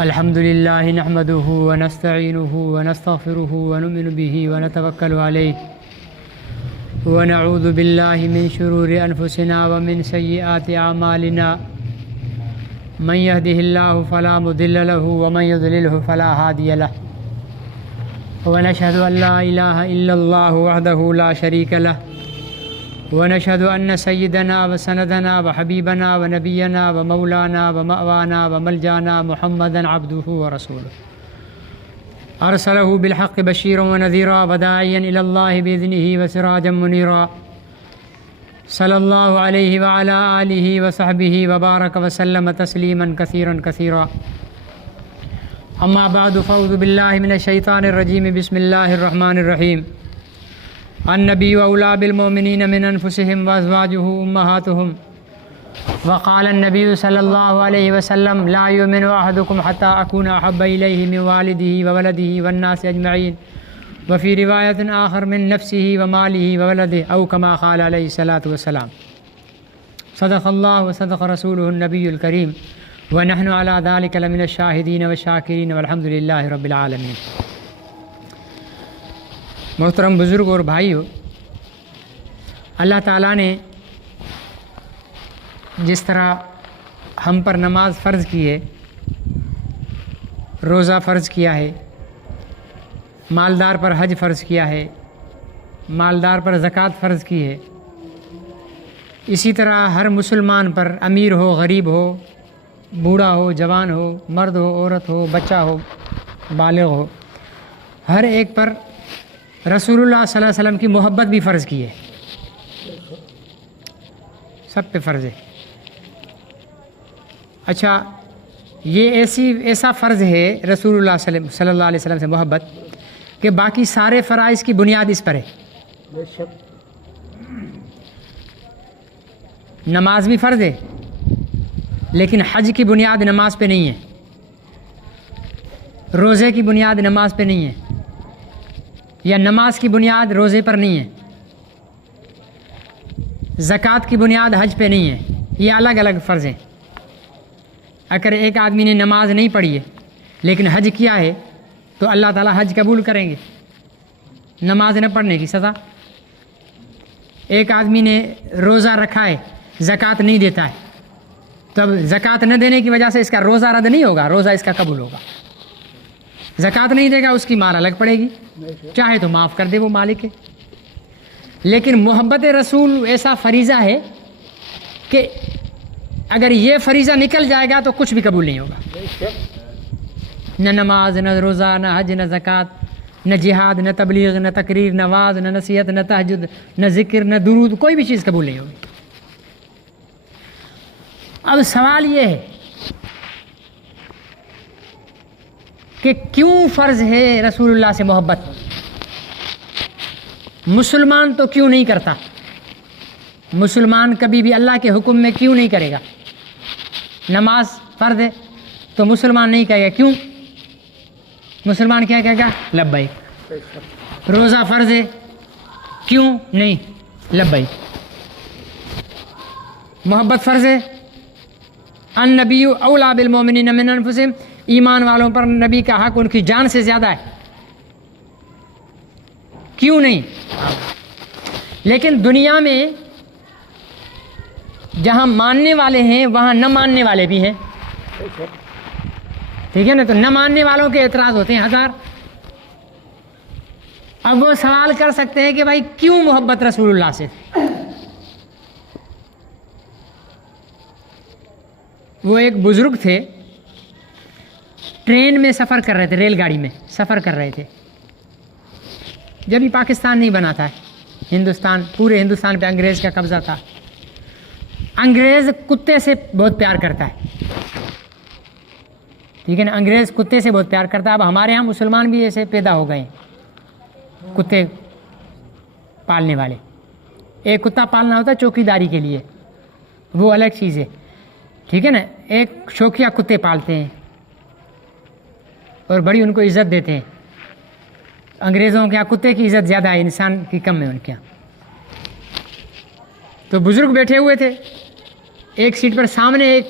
الحمد للہ نحمده ونستعینه ونستغفره ونؤمن به ونتوکل علیہ ونعوذ باللہ من شرور انفسنا ومن سیئات اعمالنا من يهده الله فلا مضل له ومن يضلله فلا هادي له ونشهد ان لا اله الا الله وحده لا شريك له ونشهد أن سيدنا وسندنا وحبيبنا ونبينا ومولانا ومأوانا وملجانا محمدا عبده ورسوله أرسله بالحق بشيرا ونذيرا وداعيا إلى الله بإذنه وسراجا منيرا صلى الله عليه وعلى آله وصحبه وبارك وسلم تسليما كثيرا كثيرا أما بعد فأعوذ بالله من الشيطان الرجيم بسم الله الرحمن الرحيم النبي أولى بالمؤمنين من أنفسهم وأزواجه أمهاتهم وقال النبي صلى الله عليه وسلم لا يؤمن أحدكم حتى أكون أحب إليه من والده وولده والناس أجمعين وفي رواية آخر من نفسه وماله وولده أو كما قال عليه الصلاة والسلام صدق الله وصدق رسوله النبي الكريم ونحن على ذلك لمن الشاهدين والشاكرين والحمد لله رب العالمين۔ محترم بزرگ اور بھائیو، اللہ تعالیٰ نے جس طرح ہم پر نماز فرض کی ہے، روزہ فرض کیا ہے، مالدار پر حج فرض کیا ہے، مالدار پر زکوٰۃ فرض کی ہے، اسی طرح ہر مسلمان پر امیر ہو، غریب ہو، بوڑھا ہو، جوان ہو، مرد ہو، عورت ہو، بچہ ہو، بالغ ہو، ہر ایک پر رسول اللہ صلی اللہ علیہ وسلم کی محبت بھی فرض کی ہے، سب پہ فرض ہے۔ اچھا، یہ ایسا فرض ہے رسول اللہ صلی اللہ علیہ وسلم سے محبت کہ باقی سارے فرائض کی بنیاد اس پر ہے۔ نماز بھی فرض ہے، لیکن حج کی بنیاد نماز پہ نہیں ہے، روزے کی بنیاد نماز پہ نہیں ہے، یا نماز کی بنیاد روزے پر نہیں ہے، زکوٰۃ کی بنیاد حج پہ نہیں ہے، یہ الگ الگ فرض ہیں۔ اگر ایک آدمی نے نماز نہیں پڑھی ہے لیکن حج کیا ہے تو اللہ تعالیٰ حج قبول کریں گے، نماز نہ پڑھنے کی سزا۔ ایک آدمی نے روزہ رکھا ہے، زکوٰۃ نہیں دیتا ہے، تو اب زکوٰۃ نہ دینے کی وجہ سے اس کا روزہ رد نہیں ہوگا، روزہ اس کا قبول ہوگا۔ زکوٰۃ نہیں دے گا، اس کی مار الگ پڑے گی، چاہے تو معاف کر دے، وہ مالک ہے۔ لیکن محبت رسول ایسا فریضہ ہے کہ اگر یہ فریضہ نکل جائے گا تو کچھ بھی قبول نہیں ہوگا، نہ نماز، نہ روزہ، نہ حج، نہ زکوٰۃ، نہ جہاد، نہ تبلیغ، نہ تقریر، نہ واعظ، نہ نصیحت، نہ تہجد، نہ ذکر، نہ درود، کوئی بھی چیز قبول نہیں ہوگی۔ اب سوال یہ ہے کہ کیوں فرض ہے رسول اللہ سے محبت؟ مسلمان تو کیوں نہیں کرتا؟ مسلمان کبھی بھی اللہ کے حکم میں کیوں نہیں کرے گا؟ نماز فرض ہے تو مسلمان نہیں کہے گا، کیوں؟ مسلمان کیا کہے گا؟ لبیک۔ روزہ فرض ہے، کیوں نہیں؟ لبیک۔ محبت فرض ہے، النبی اولی بالمؤمنین من انفسہم، ایمان والوں پر نبی کا حق ان کی جان سے زیادہ ہے، کیوں نہیں؟ لیکن دنیا میں جہاں ماننے والے ہیں وہاں نہ ماننے والے بھی ہیں، ٹھیک ہے نا؟ تو نہ ماننے والوں کے اعتراض ہوتے ہیں ہزار۔ اب وہ سوال کر سکتے ہیں کہ بھائی کیوں محبت رسول اللہ سے؟ وہ ایک بزرگ تھے، ٹرین میں سفر کر رہے تھے، ریل گاڑی میں سفر کر رہے تھے، جب ہی پاکستان نہیں بنا تھا، ہندوستان، پورے ہندوستان پہ انگریز کا قبضہ تھا۔ انگریز کتے سے بہت پیار کرتا ہے، ٹھیک ہے نا؟ انگریز کتے سے بہت پیار کرتا ہے۔ اب ہمارے ہاں مسلمان بھی ایسے پیدا ہو گئے ہیں، کتے پالنے والے۔ ایک کتا پالنا ہوتا ہے چوکی داری کے لیے، وہ الگ چیز ہے، ٹھیک ہے نا, ایک شوقیہ کتے پالتے ہیں اور بڑی ان کو عزت دیتے ہیں. انگریزوں کے یہاں کتے کی عزت زیادہ ہے, انسان کی کم ہے ان کے یہاں. تو بزرگ بیٹھے ہوئے تھے, ایک سیٹ پر سامنے ایک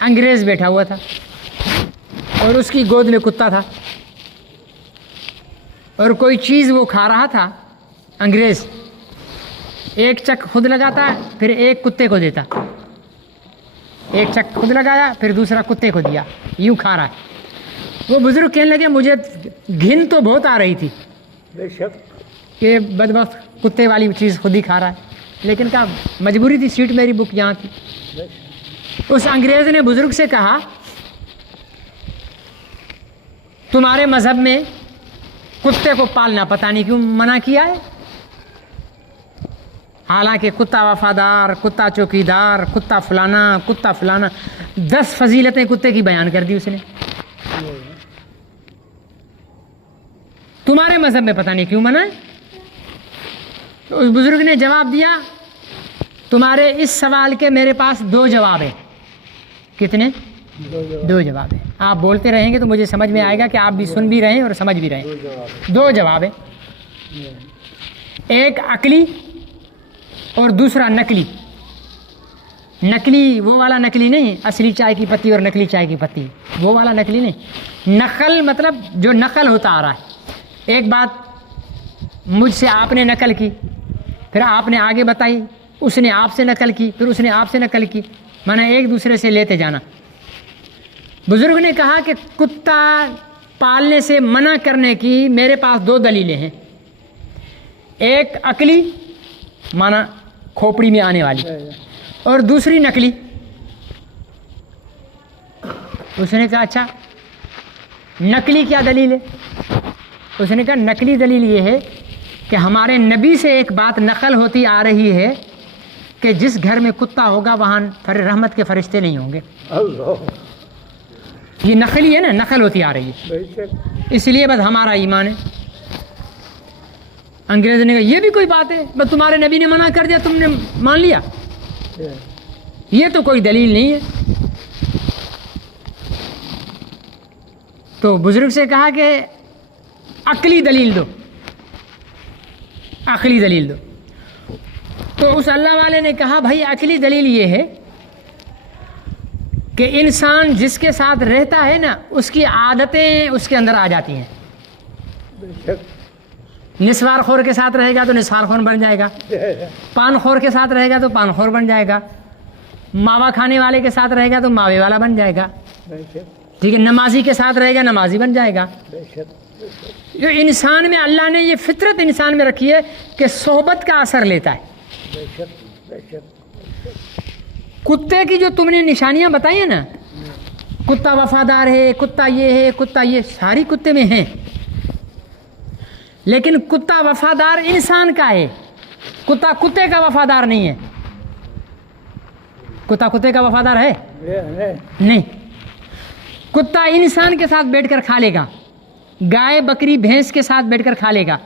انگریز بیٹھا ہوا تھا اور اس کی گود میں کتا تھا, اور کوئی چیز وہ کھا رہا تھا. انگریز ایک چک خود لگاتا پھر ایک کتے کو دیتا, ایک چک خود لگایا پھر دوسرا کتے کو دیا, یوں کھا رہا ہے. وہ بزرگ کہنے لگے مجھے گھن تو بہت آ رہی تھی کہ بدبخت کتے والی چیز خود ہی کھا رہا ہے, لیکن کیا مجبوری تھی, سیٹ میری بک یہاں تھی. اس انگریز نے بزرگ سے کہا تمہارے مذہب میں کتے کو پالنا پتہ نہیں کیوں منع کیا ہے, حالانکہ کتا وفادار, کتا چوکیدار, کتا فلانا, کتا فلانا, 10 فضیلتیں کتے کی بیان کر دی اس نے. تمہارے مذہب میں پتہ نہیں کیوں منع ہے. تو اس بزرگ نے جواب دیا تمہارے اس سوال کے میرے پاس 2 جواب ہیں. کتنے؟ 2 جواب ہیں. آپ بولتے رہیں گے تو مجھے سمجھ میں آئے گا کہ آپ بھی سن بھی رہے ہیں اور سمجھ بھی رہے ہیں. 2 جواب ہیں, ایک عقلی اور دوسرا نقلی. نقلی وہ والا نقلی نہیں, اصلی چائے کی پتی اور نقلی چائے کی پتی, وہ والا نقلی نہیں. نقل مطلب جو نقل ہوتا آ رہا ہے. ایک بات مجھ سے آپ نے نقل کی, پھر آپ نے آگے بتائی, اس نے آپ سے نقل کی, پھر اس نے آپ سے نقل کی, مانا ایک دوسرے سے لیتے جانا. بزرگ نے کہا کہ کتا پالنے سے منع کرنے کی میرے پاس 2 دلیلیں ہیں. ایک عقلی مانا کھوپڑی میں آنے والی, اور دوسری نقلی. اس نے کہا اچھا نقلی کیا دلیل ہے؟ اس نے کہا نقلی دلیل یہ ہے کہ ہمارے نبی سے ایک بات نقل ہوتی آ رہی ہے کہ جس گھر میں کتا ہوگا وہاں رحمت کے فرشتے نہیں ہوں گے. یہ نقلی ہے نا, نقل ہوتی آ رہی ہے, اس لیے بس ہمارا ایمان ہے. انگریز نے کہا یہ بھی کوئی بات ہے, بس تمہارے نبی نے منع کر دیا تم نے مان لیا, یہ تو کوئی دلیل نہیں ہے. تو بزرگ سے کہا کہ عقلی دلیل دو, عقلی دلیل دو. تو اس اللہ والے نے کہا بھائی عقلی دلیل یہ ہے کہ انسان جس کے ساتھ رہتا ہے نا اس کی عادتیں اس کے اندر آ جاتی ہیں. نسوار خور کے ساتھ رہے گا تو نسوار خور بن جائے گا, پان خور کے ساتھ رہے گا تو پان خور بن جائے گا, ماوا کھانے والے کے ساتھ رہے گا تو ماوے والا بن جائے گا, ٹھیک ہے, نمازی کے ساتھ رہے گا نمازی بن جائے گا. جو انسان میں اللہ نے یہ فطرت انسان میں رکھی ہے کہ صحبت کا اثر لیتا ہے. کتے کی جو تم نے نشانیاں بتائی ہیں نا, کتا وفادار ہے, کتا یہ ہے, کتا یہ, ساری کتے میں ہیں, لیکن کتا وفادار انسان کا ہے, کتا کتے کا وفادار نہیں ہے. کتا کتے کا وفادار ہے نہیں. کتا انسان کے ساتھ بیٹھ کر کھا لے گا, گائے بکری بھینس کے ساتھ بیٹھ کر کھا لے گا.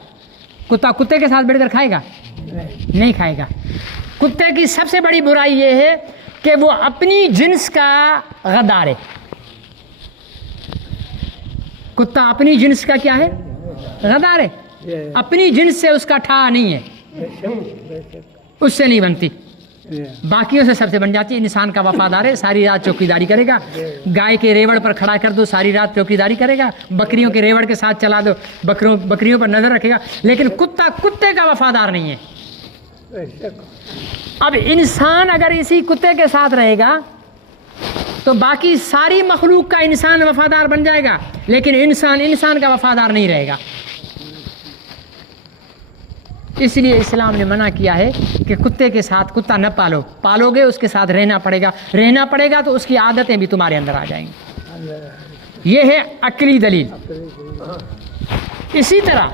کتا کتے کے ساتھ بیٹھ کر کھائے گا؟ نہیں کھائے گا. کتے کی سب سے بڑی برائی یہ ہے کہ وہ اپنی جنس کا غدار ہے. کتا اپنی جنس کا کیا ہے؟ غدار ہے. اپنی جنس سے اس کا ٹھا نہیں ہے, اس سے نہیں بنتی, باقیوں سے سب سے بن جاتی ہے. انسان کا وفادار ہے, ساری رات چوکیداری کرے گا. گائے کے ریوڑ پر کھڑا کر دو, ساری رات چوکیداری کرے گا. بکریوں کے ریوڑ کے ساتھ چلا دو, بکریوں پر نظر رکھے گا. لیکن کتا کتے کا وفادار نہیں ہے. اب انسان اگر اسی کتے کے ساتھ رہے گا تو باقی ساری مخلوق کا انسان وفادار بن جائے گا, لیکن انسان کا وفادار نہیں رہے گا. اس لیے اسلام نے منع کیا ہے کہ کتے کے ساتھ کتا نہ پالو. پالو گے اس کے ساتھ رہنا پڑے گا تو اس کی عادتیں بھی تمہارے اندر آ جائیں گی. یہ ہے عقلی دلیل. اسی طرح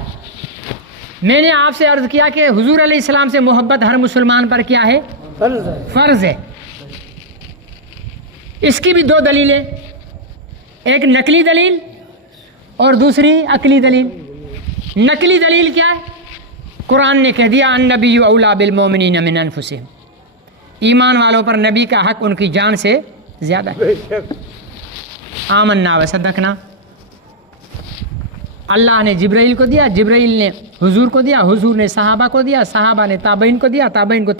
میں نے آپ سے عرض کیا کہ حضور علیہ السلام سے محبت ہر مسلمان پر کیا ہے؟ فرض ہے. اس کی بھی 2 دلیلیں, ایک نقلی دلیل اور دوسری عقلی دلیل. نقلی دلیل کیا ہے؟ قرآن نے کہہ دیا النبی اولیٰ بالمؤمنین من انفسہم, ایمان والوں پر نبی کا حق ان کی جان سے زیادہ ہے. آمنا و صدقنا اللہ نے جبرائیل کو دیا، جبرائیل نے حضور کو دیا، حضور نے صحابہ کو دیا، صحابہ نے تابعین کو دیا، تابعین کو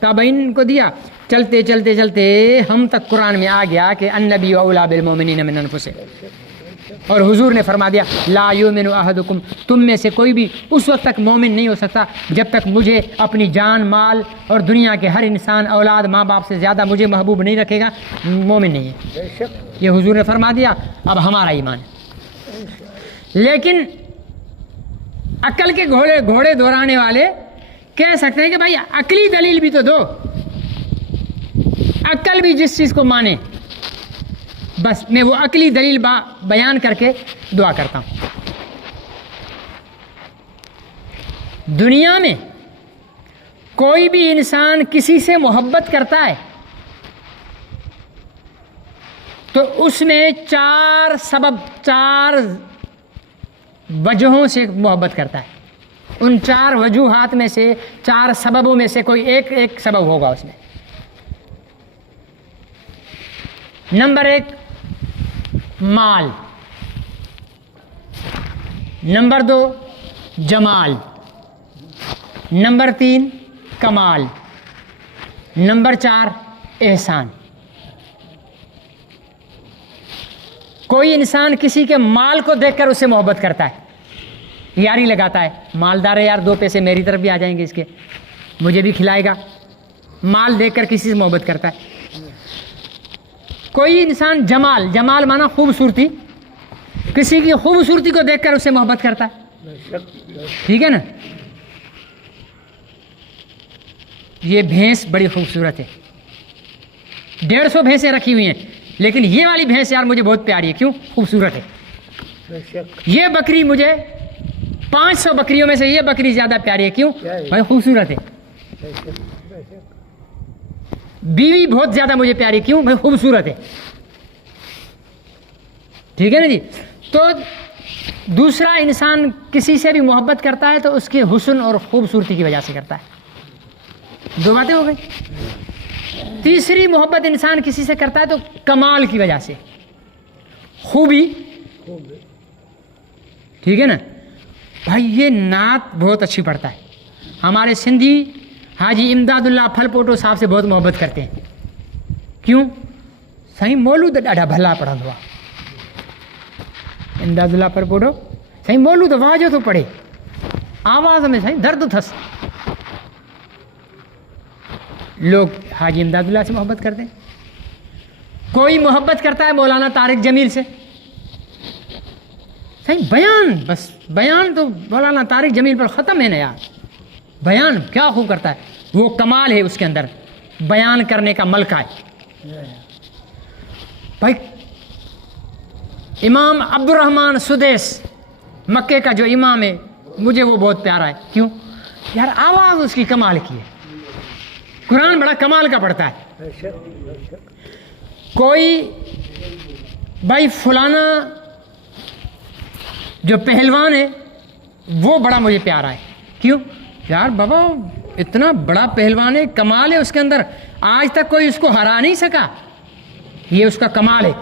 تابعین کو دیا. چلتے چلتے چلتے ہم تک قرآن میں آ گیا کہ النبی اولا بالمؤمنین من انفسہم، اور حضور نے فرما دیا لا یؤمن احدکم، تم میں سے کوئی بھی اس وقت تک مومن نہیں ہو سکتا جب تک مجھے اپنی جان مال اور دنیا کے ہر انسان اولاد ماں باپ سے زیادہ مجھے محبوب نہیں رکھے گا، مومن نہیں ہے. یہ حضور نے فرما دیا. اب ہمارا ایمان ہے. لیکن عقل کے گھوڑے دوڑانے والے کہہ سکتے ہیں کہ بھائی عقلی دلیل بھی تو دو، عقل بھی جس چیز کو مانے. بس میں وہ عقلی دلیل بیان کر کے دعا کرتا ہوں. دنیا میں کوئی بھی انسان کسی سے محبت کرتا ہے تو اس میں چار وجہوں سے محبت کرتا ہے. ان 4 وجوہات میں سے 4 سببوں میں سے کوئی ایک سبب ہوگا اس میں. نمبر 1 مال، نمبر 2 جمال، نمبر 3 کمال، نمبر 4 احسان. کوئی انسان کسی کے مال کو دیکھ کر اس سے محبت کرتا ہے، یاری لگاتا ہے، مالدار ہے یار 2 پیسے میری طرف بھی آ جائیں گے اس کے، مجھے بھی کھلائے گا. مال دیکھ کر کسی سے محبت کرتا ہے. کوئی انسان جمال مانا خوبصورتی، کسی کی خوبصورتی کو دیکھ کر اس سے محبت کرتا ہے. ٹھیک ہے نا. یہ بھینس بڑی خوبصورت ہے، 150 بھینسیں رکھی ہوئی ہیں، لیکن یہ والی بھینس یار مجھے بہت پیاری ہے. کیوں؟ خوبصورت ہے. یہ بکری مجھے 500 بکریوں میں سے یہ بکری زیادہ پیاری ہے. کیوں؟ بھائی خوبصورت ہے. بیوی بہت زیادہ مجھے پیاری، کیوں؟ بھائی خوبصورت ہے. ٹھیک ہے نا جی. تو دوسرا انسان کسی سے بھی محبت کرتا ہے تو اس کے حسن اور خوبصورتی کی وجہ سے کرتا ہے. 2 باتیں ہو گئی. تیسری محبت انسان کسی سے کرتا ہے تو کمال کی وجہ سے، خوبی. ٹھیک ہے نا. بھائی یہ نعت بہت اچھی پڑھتا ہے. ہمارے سندھی حاجی امداد اللہ پھل پوٹو صاحب سے بہت محبت کرتے ہیں. کیوں؟ سائیں مولود ڈاڈا بھلا پڑھا ہوا. امداد اللہ پھل پوٹو سائیں مولود واجو تو پڑھے، آواز میں سائیں درد تھس. لوگ حاجی امداد اللہ سے محبت کرتے ہیں. کوئی محبت کرتا ہے مولانا طارق جمیل سے. صحیح بیان، بس بیان تو مولانا طارق جمیل پر ختم ہے نا یار. بیان کیا خوب کرتا ہے، وہ کمال ہے اس کے اندر، بیان کرنے کا ملکہ ہے. بھائی امام عبد الرحمن سدیس مکے کا جو امام ہے، مجھے وہ بہت پیارا ہے. کیوں؟ یار آواز اس کی کمال کی ہے، قرآن بڑا کمال کا پڑھتا ہے. کوئی بھائی فلانا جو پہلوان ہے وہ بڑا مجھے پیارا ہے. کیوں؟ یار بابا اتنا بڑا پہلوان ہے، کمال ہے اس کے اندر، آج تک کوئی اس کو ہرا نہیں سکا، یہ اس کا کمال ہے.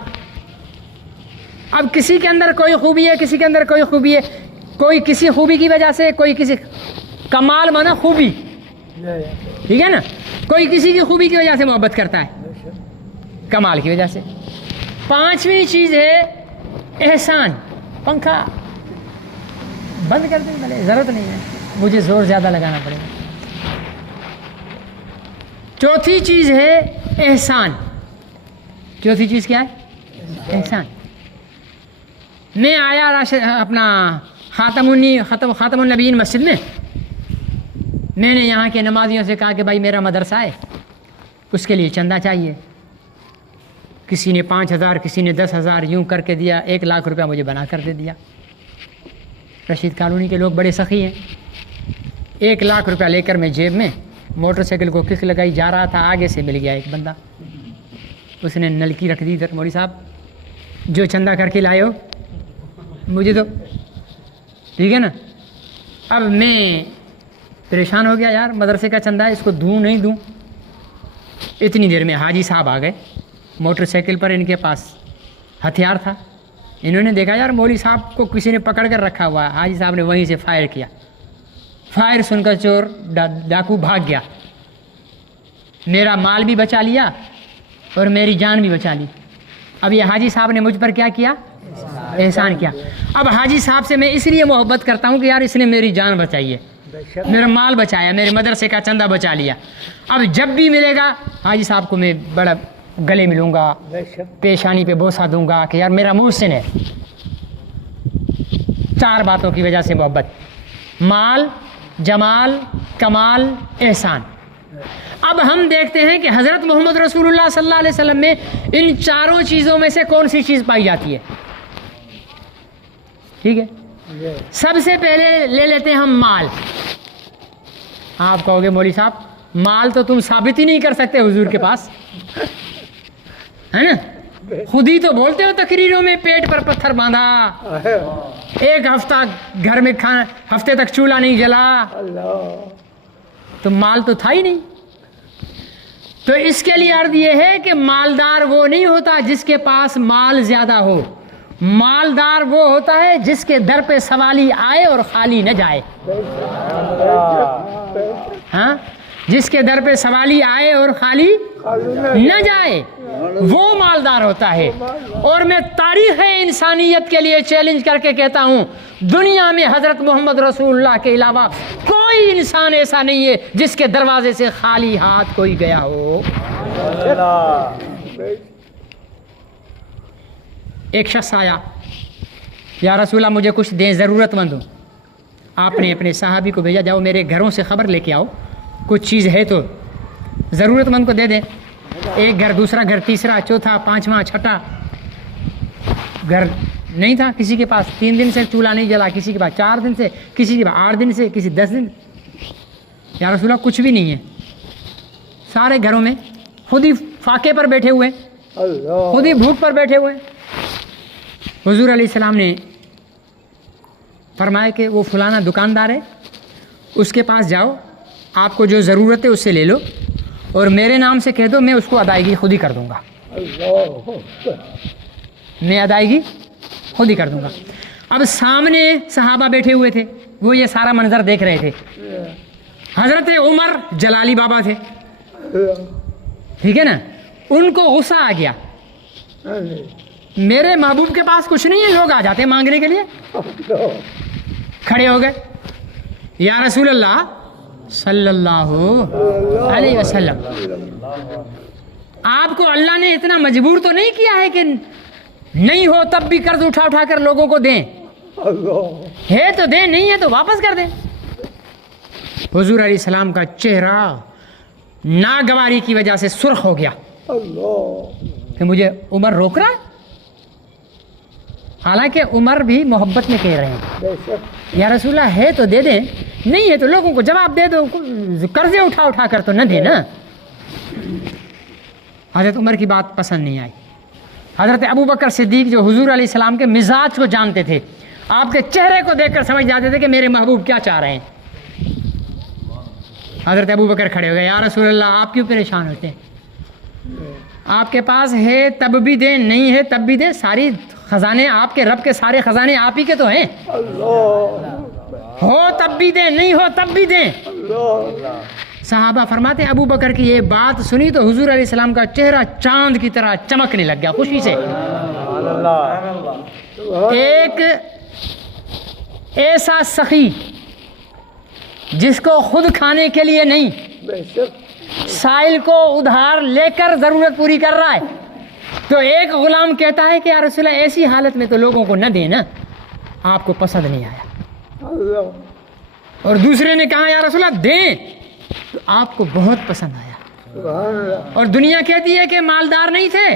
اب کسی کے اندر کوئی خوبی ہے، کسی کے اندر کوئی خوبی ہے، کوئی کسی خوبی کی وجہ سے، کوئی کسی کمال مانا خوبی. ٹھیک ہے نا. کوئی کسی کی خوبی کی وجہ سے محبت کرتا ہے، کمال کی وجہ سے. 5ویں چیز ہے احسان. پنکھا بند کر دیں بھلے، ضرورت نہیں ہے، مجھے زور زیادہ لگانا پڑے گا. 4تھی چیز ہے احسان. 4تھی چیز کیا ہے؟ احسان. میں آیا اپنا خاتم النبیین مسجد میں نے یہاں کے نمازیوں سے کہا کہ بھائی میرا مدرسہ ہے، اس کے لیے چندہ چاہیے. کسی نے 5,000، کسی نے 10,000 یوں کر کے دیا. 1 لاکھ روپیہ مجھے بنا کر دے دیا. رشید کالونی کے لوگ بڑے سخی ہیں. 1 لاکھ روپیہ لے کر میں جیب میں موٹر سائیکل کو کک لگائی جا رہا تھا، آگے سے مل گیا ایک بندہ، اس نے نلکی رکھ دی ادھر. مولوی صاحب جو چندہ کر کے لائے ہو مجھے تو. ٹھیک ہے نا. اب میں پریشان ہو گیا، یار مدرسے کا چندہ ہے، اس کو دوں نہیں دوں. اتنی دیر میں حاجی صاحب آ گئے. موٹر سائیکل پر ان کے پاس ہتھیار تھا. انہوں نے دیکھا یار مولوی صاحب کو کسی نے پکڑ کر رکھا ہوا ہے. حاجی صاحب نے وہیں سے فائر کیا. فائر سن کر چور ڈاکو بھاگ گیا. میرا مال بھی بچا لیا اور میری جان بھی بچا لی. اب یہ حاجی صاحب نے مجھ پر کیا کیا؟ احسان کیا. اب حاجی صاحب سے میں اس لیے محبت کرتا ہوں کہ یار اس نے میری جان بچائی ہے, میرا مال بچایا, میرے مدرسے کا چندہ بچا لیا. اب جب بھی ملے گا حاجی صاحب کو میں بڑا گلے ملوں گا, پیشانی پہ بوسہ دوں گا کہ یار میرا محسن ہے. 4 باتوں کی وجہ سے محبت: مال, جمال, کمال, احسان. اب ہم دیکھتے ہیں کہ حضرت محمد رسول اللہ صلی اللہ علیہ وسلم میں ان 4 چیزوں میں سے کون سی چیز پائی جاتی ہے؟ ٹھیک ہے, سب سے پہلے لے لیتے ہیں ہم مال. آپ کہو گے مولوی صاحب مال تو تم ثابت ہی نہیں کر سکتے حضور کے پاس, ہے نا؟ خود ہی تو بولتے ہو تقریروں میں پیٹ پر پتھر باندھا, 1 ہفتہ گھر میں ہفتے تک چولہا نہیں جلا, تو مال تو تھا ہی نہیں. تو اس کے لیے عرض یہ ہے کہ مالدار وہ نہیں ہوتا جس کے پاس مال زیادہ ہو, مالدار وہ ہوتا ہے جس کے در پہ سوالی آئے اور خالی نہ جائے. ہاں, جس کے در پہ سوالی آئے اور خالی نہ جائے وہ مالدار ہوتا ہے. اور میں تاریخ انسانیت کے لیے چیلنج کر کے کہتا ہوں, دنیا میں حضرت محمد رسول اللہ کے علاوہ کوئی انسان ایسا نہیں ہے جس کے دروازے سے خالی ہاتھ کوئی گیا ہو. ایک شخص آیا, یا رسول اللہ مجھے کچھ دیں, ضرورت مند ہوں. آپ نے اپنے صحابی کو بھیجا, جاؤ میرے گھروں سے خبر لے کے آؤ, کچھ چیز ہے تو ضرورت مند کو دے دیں. ایک گھر, دوسرا گھر, تیسرا, چوتھا, 5واں, 6ٹھا گھر نہیں تھا کسی کے پاس. 3 دن سے چولہا نہیں جلا, کسی کے پاس 4 دن سے, کسی کے پاس 8 دن سے, کسی 10 دن. یا رسول اللہ کچھ بھی نہیں ہے. سارے گھروں میں خود ہی فاقے پر بیٹھے ہوئے, خود ہی بھوک پر بیٹھے ہوئے. حضور علیہ السلام نے فرمایا کہ وہ فلانا دکاندار ہے, اس کے پاس جاؤ, آپ کو جو ضرورت ہے اس سے لے لو, اور میرے نام سے کہہ دو میں اس کو ادائیگی خود ہی کر دوں گا. میں ادائیگی خود ہی کر دوں گا. اب سامنے صحابہ بیٹھے ہوئے تھے, وہ یہ سارا منظر دیکھ رہے تھے. حضرت عمر جلالی بابا تھے, ٹھیک ہے نا, ان کو غصہ آ گیا, میرے محبوب کے پاس کچھ نہیں ہے, لوگ آ جاتے مانگنے کے لیے. کھڑے ہو گئے, یا رسول اللہ صلی اللہ علیہ وسلم, آپ کو اللہ نے اتنا مجبور تو نہیں کیا ہے کہ نہیں ہو تب بھی قرض اٹھا اٹھا کر لوگوں کو دیں, ہے تو دیں, نہیں ہے تو واپس کر دیں. حضور علیہ السلام کا چہرہ ناگواری کی وجہ سے سرخ ہو گیا کہ مجھے عمر روک رہا ہے. حالانکہ عمر بھی محبت میں کہہ رہے ہیں, یا رسول اللہ ہے تو دے دیں, نہیں ہے تو لوگوں کو جواب دے دو, قرضے اٹھا اٹھا کر تو نہ دے نا. حضرت عمر کی بات پسند نہیں آئی. حضرت ابو بکر صدیق جو حضور علیہ السلام کے مزاج کو جانتے تھے, آپ کے چہرے کو دیکھ کر سمجھ جاتے تھے کہ میرے محبوب کیا چاہ رہے ہیں. حضرت ابو بکر کھڑے ہو گئے, یا رسول اللہ آپ کیوں پریشان ہوتے ہیں, آپ کے پاس ہے تب بھی دیں, نہیں ہے تب بھی دیں, ساری خزانے آپ کے, رب کے سارے خزانے آپ ہی کے تو ہیں. ہو تب بھی دیں, نہیں ہو تب بھی دیں. صحابہ فرماتے ہیں ابو بکر کی یہ بات سنی تو حضور علیہ السلام کا چہرہ چاند کی طرح چمکنے لگ گیا خوشی سے. ایک ایسا سخی جس کو خود کھانے کے لیے نہیں, سائل کو ادھار لے کر ضرورت پوری کر رہا ہے, تو ایک غلام کہتا ہے کہ یا رسول اللہ ایسی حالت میں تو لوگوں کو نہ دیں نا, آپ کو پسند نہیں آیا. اور دوسرے نے کہا یا رسول اللہ دیں, تو آپ کو بہت پسند آیا. اور دنیا کہتی ہے کہ مالدار نہیں تھے.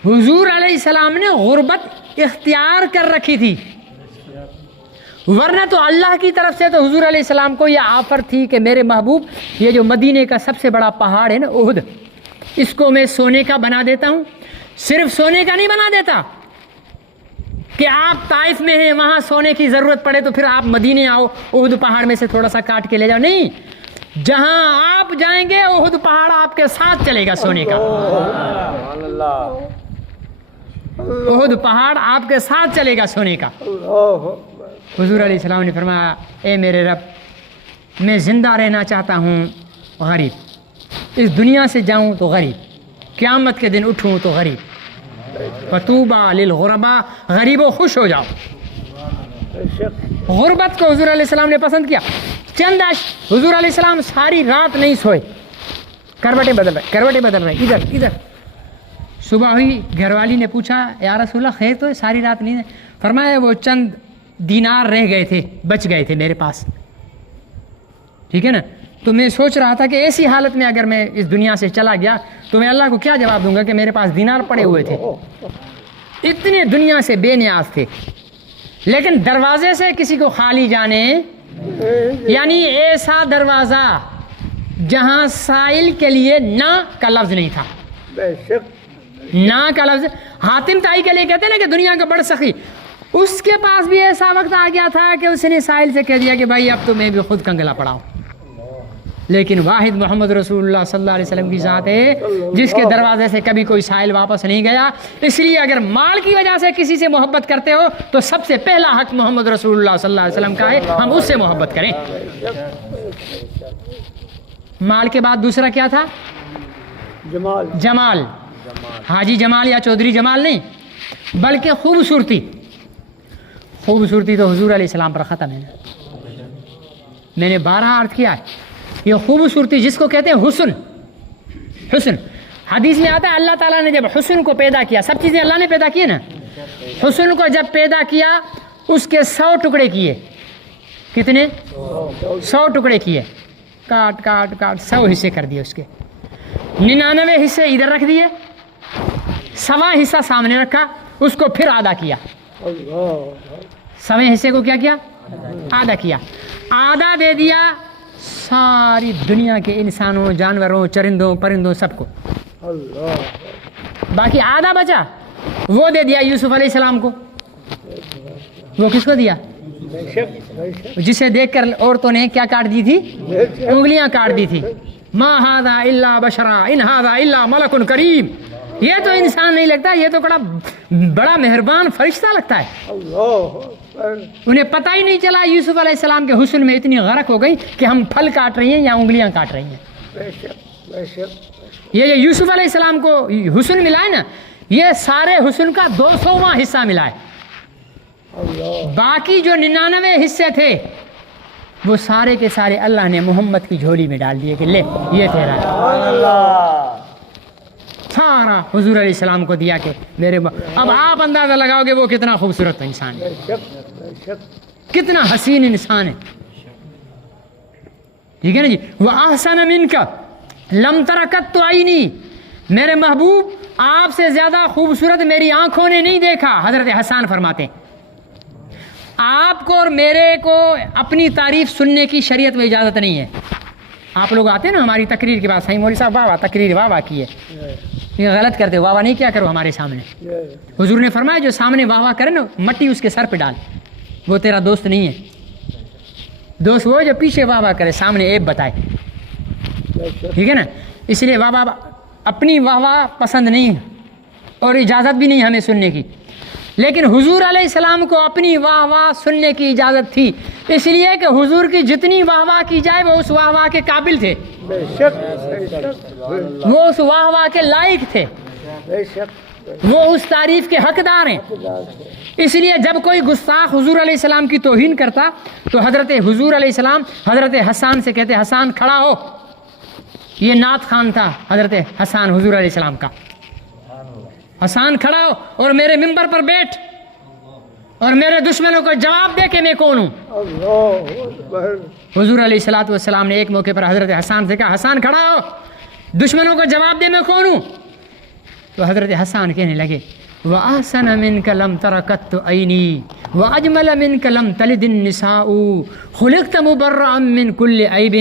حضور علیہ السلام نے غربت اختیار کر رکھی تھی, ورنہ تو اللہ کی طرف سے تو حضور علیہ السلام کو یہ آفر تھی کہ میرے محبوب یہ جو مدینے کا سب سے بڑا پہاڑ ہے نا احد, اس کو میں سونے کا بنا دیتا ہوں. صرف سونے کا نہیں بنا دیتا کہ آپ طائف میں ہیں وہاں سونے کی ضرورت پڑے تو پھر آپ مدینے آؤ, احد پہاڑ میں سے تھوڑا سا کاٹ کے لے جاؤ. نہیں, جہاں آپ جائیں گے احد پہاڑ آپ کے ساتھ چلے گا سونے کا. احد پہاڑ آپ کے ساتھ چلے گا سونے کا. حضور علیہ السلام نے فرمایا اے میرے رب میں زندہ رہنا چاہتا ہوں غریب, اس دنیا سے جاؤں تو غریب, قیامت کے دن اٹھوں تو غریب. فطوبى للغرباء, غریبوں خوش ہو جاؤ. غربت کو حضور علیہ السلام نے پسند کیا. حضور علیہ السلام ساری رات نہیں سوئے, کروٹیں بدل رہے ادھر ادھر. صبح ہوئی, گھر والی نے پوچھا یا رسول اللہ خیر تو ہے, ساری رات نہیں. فرمایا وہ چند دینار رہ گئے تھے, بچ گئے تھے میرے پاس, ٹھیک ہے نا. تو میں سوچ رہا تھا کہ ایسی حالت میں اگر میں اس دنیا سے چلا گیا تو میں اللہ کو کیا جواب دوں گا کہ میرے پاس دینار پڑے ہوئے تھے. اتنے دنیا سے بے نیاز تھے, لیکن دروازے سے کسی کو خالی جانے, یعنی ایسا دروازہ جہاں سائل کے لیے نہ کا لفظ نہیں تھا. نہ کا لفظ حاتم تائی کے لیے کہتے ہیں نا کہ دنیا کا بڑا سخی, اس کے پاس بھی ایسا وقت آ گیا تھا کہ اس نے سائل سے کہہ دیا کہ بھائی اب تو میں بھی خود کنگلا پڑا ہوں. لیکن واحد محمد رسول اللہ صلی اللہ علیہ وسلم کی ذات ہے جس کے دروازے سے کبھی کوئی سائل واپس نہیں گیا. اس لیے اگر مال کی وجہ سے کسی سے محبت کرتے ہو تو سب سے پہلا حق محمد رسول اللہ صلی اللہ علیہ وسلم کا ہے, ہم اس سے محبت کریں. مال کے بعد دوسرا کیا تھا؟ جمال. حاجی جمال یا چودھری جمال نہیں, بلکہ خوبصورتی. خوبصورتی تو حضور علیہ السلام پر ختم ہے. میں نے 12 عرض کیا ہے, یہ خوبصورتی جس کو کہتے ہیں حسن. حسن حدیث میں آتا ہے اللہ تعالیٰ نے جب حسن کو پیدا کیا, سب چیزیں اللہ نے پیدا کی نا, حسن کو جب پیدا کیا اس کے 100 ٹکڑے کیے. کتنے؟ 100 ٹکڑے کیے, کاٹ کاٹ کاٹ 100 حصے کر دیے. اس کے 99 حصے ادھر رکھ دیے, 100واں حصہ سامنے رکھا, اس کو پھر آدھا کیا. 100ویں حصے کو کیا کیا؟ آدھا کیا. آدھا دے دیا ساری دنیا کے انسانوں, جانوروں, چرندوں, پرندوں, سب کو. باقی آدھا بچا وہ دے دیا یوسف علیہ السلام کو. وہ کس کو دیا؟ جسے دیکھ کر عورتوں نے کیا کاٹ دی تھی؟ انگلیاں کاٹ دی تھی. ما ھذا الا بشرا ان ھذا الا ملک کریم. یہ تو انسان نہیں لگتا, یہ تو بڑا مہربان فرشتہ لگتا ہے. انہیں پتہ ہی نہیں چلا یوسف علیہ السلام کے حسن میں اتنی غرق ہو گئی کہ ہم پھل کاٹ رہی ہیں یا انگلیاں کاٹ رہی ہیں. یہ یوسف علیہ السلام کو حسن ملا ہے نا, یہ سارے حسن کا 200واں حصہ ملا ہے. باقی جو 99 حصے تھے وہ سارے کے سارے اللہ نے محمد کی جھولی میں ڈال دیے کہ لے یہ تیرا ہے. سارا حضور علیہ السلام کو دیا کہ میرے اب آپ اندازہ لگاؤ گے وہ کتنا خوبصورت انسان ہے, کتنا حسین انسان ہے. ٹھیک ہے نا جی. وَأَحْسَنَ مِنْكَ لَمْ تَرَكَتْ عَيْنِي, میرے محبوب آپ سے زیادہ خوبصورت میری آنکھوں نے نہیں دیکھا. حضرت حسان فرماتے ہیں آپ کو اور میرے کو اپنی تعریف سننے کی شریعت میں اجازت نہیں ہے. آپ لوگ آتے ہیں نا ہماری تقریر کے بعد, صحیح مولوی صاحب واہ واہ تقریر واہ واہ کی ہے, یہ غلط کرتے, واہ واہ نہیں کیا کرو ہمارے سامنے. حضور نے فرمایا جو سامنے واہ واہ کرے نا مٹی اس کے سر پہ ڈال, وہ تیرا دوست نہیں ہے. دوست وہ جو پیچھے واہ واہ کرے, سامنے ایب بتائے. ٹھیک ہے نا. اس لیے واہ واہ اپنی واہ واہ پسند نہیں اور اجازت بھی نہیں ہمیں سننے کی, لیکن حضور علیہ السلام کو اپنی واہ واہ سننے کی اجازت تھی, اس لیے کہ حضور کی جتنی واہ واہ کی جائے وہ اس واہ واہ کے قابل تھے, وہ اس واہ واہ کے لائق تھے, وہ اس تعریف کے حقدار ہیں. اس لیے جب کوئی گستاخ حضور علیہ السلام کی توہین کرتا تو حضرت حضور علیہ السلام حضرت حسان سے کہتے حسان کھڑا ہو. یہ نعت خان تھا حضرت حسان حضور علیہ السلام کا. حسان کھڑا ہو اور میرے ممبر پر بیٹھ اور میرے دشمنوں کو جواب دے کہ میں کون ہوں. حضور علیہ الصلوۃ والسلام نے ایک موقع پر حضرت حسان سے کہا حسان کھڑا ہو, دشمنوں کو جواب دے میں کون ہوں. تو حضرت حسان کہنے لگے وَأَحْسَنَ مِنْكَ لَمْ تَرَ قَطُّ عَيْنِي, وَأَجْمَلَ مِنْكَ لَمْ تَلِدِ النِّسَاءُ خُلِقْتَ مُبَرَّأً مِّن كُلِّ عَيْبٍ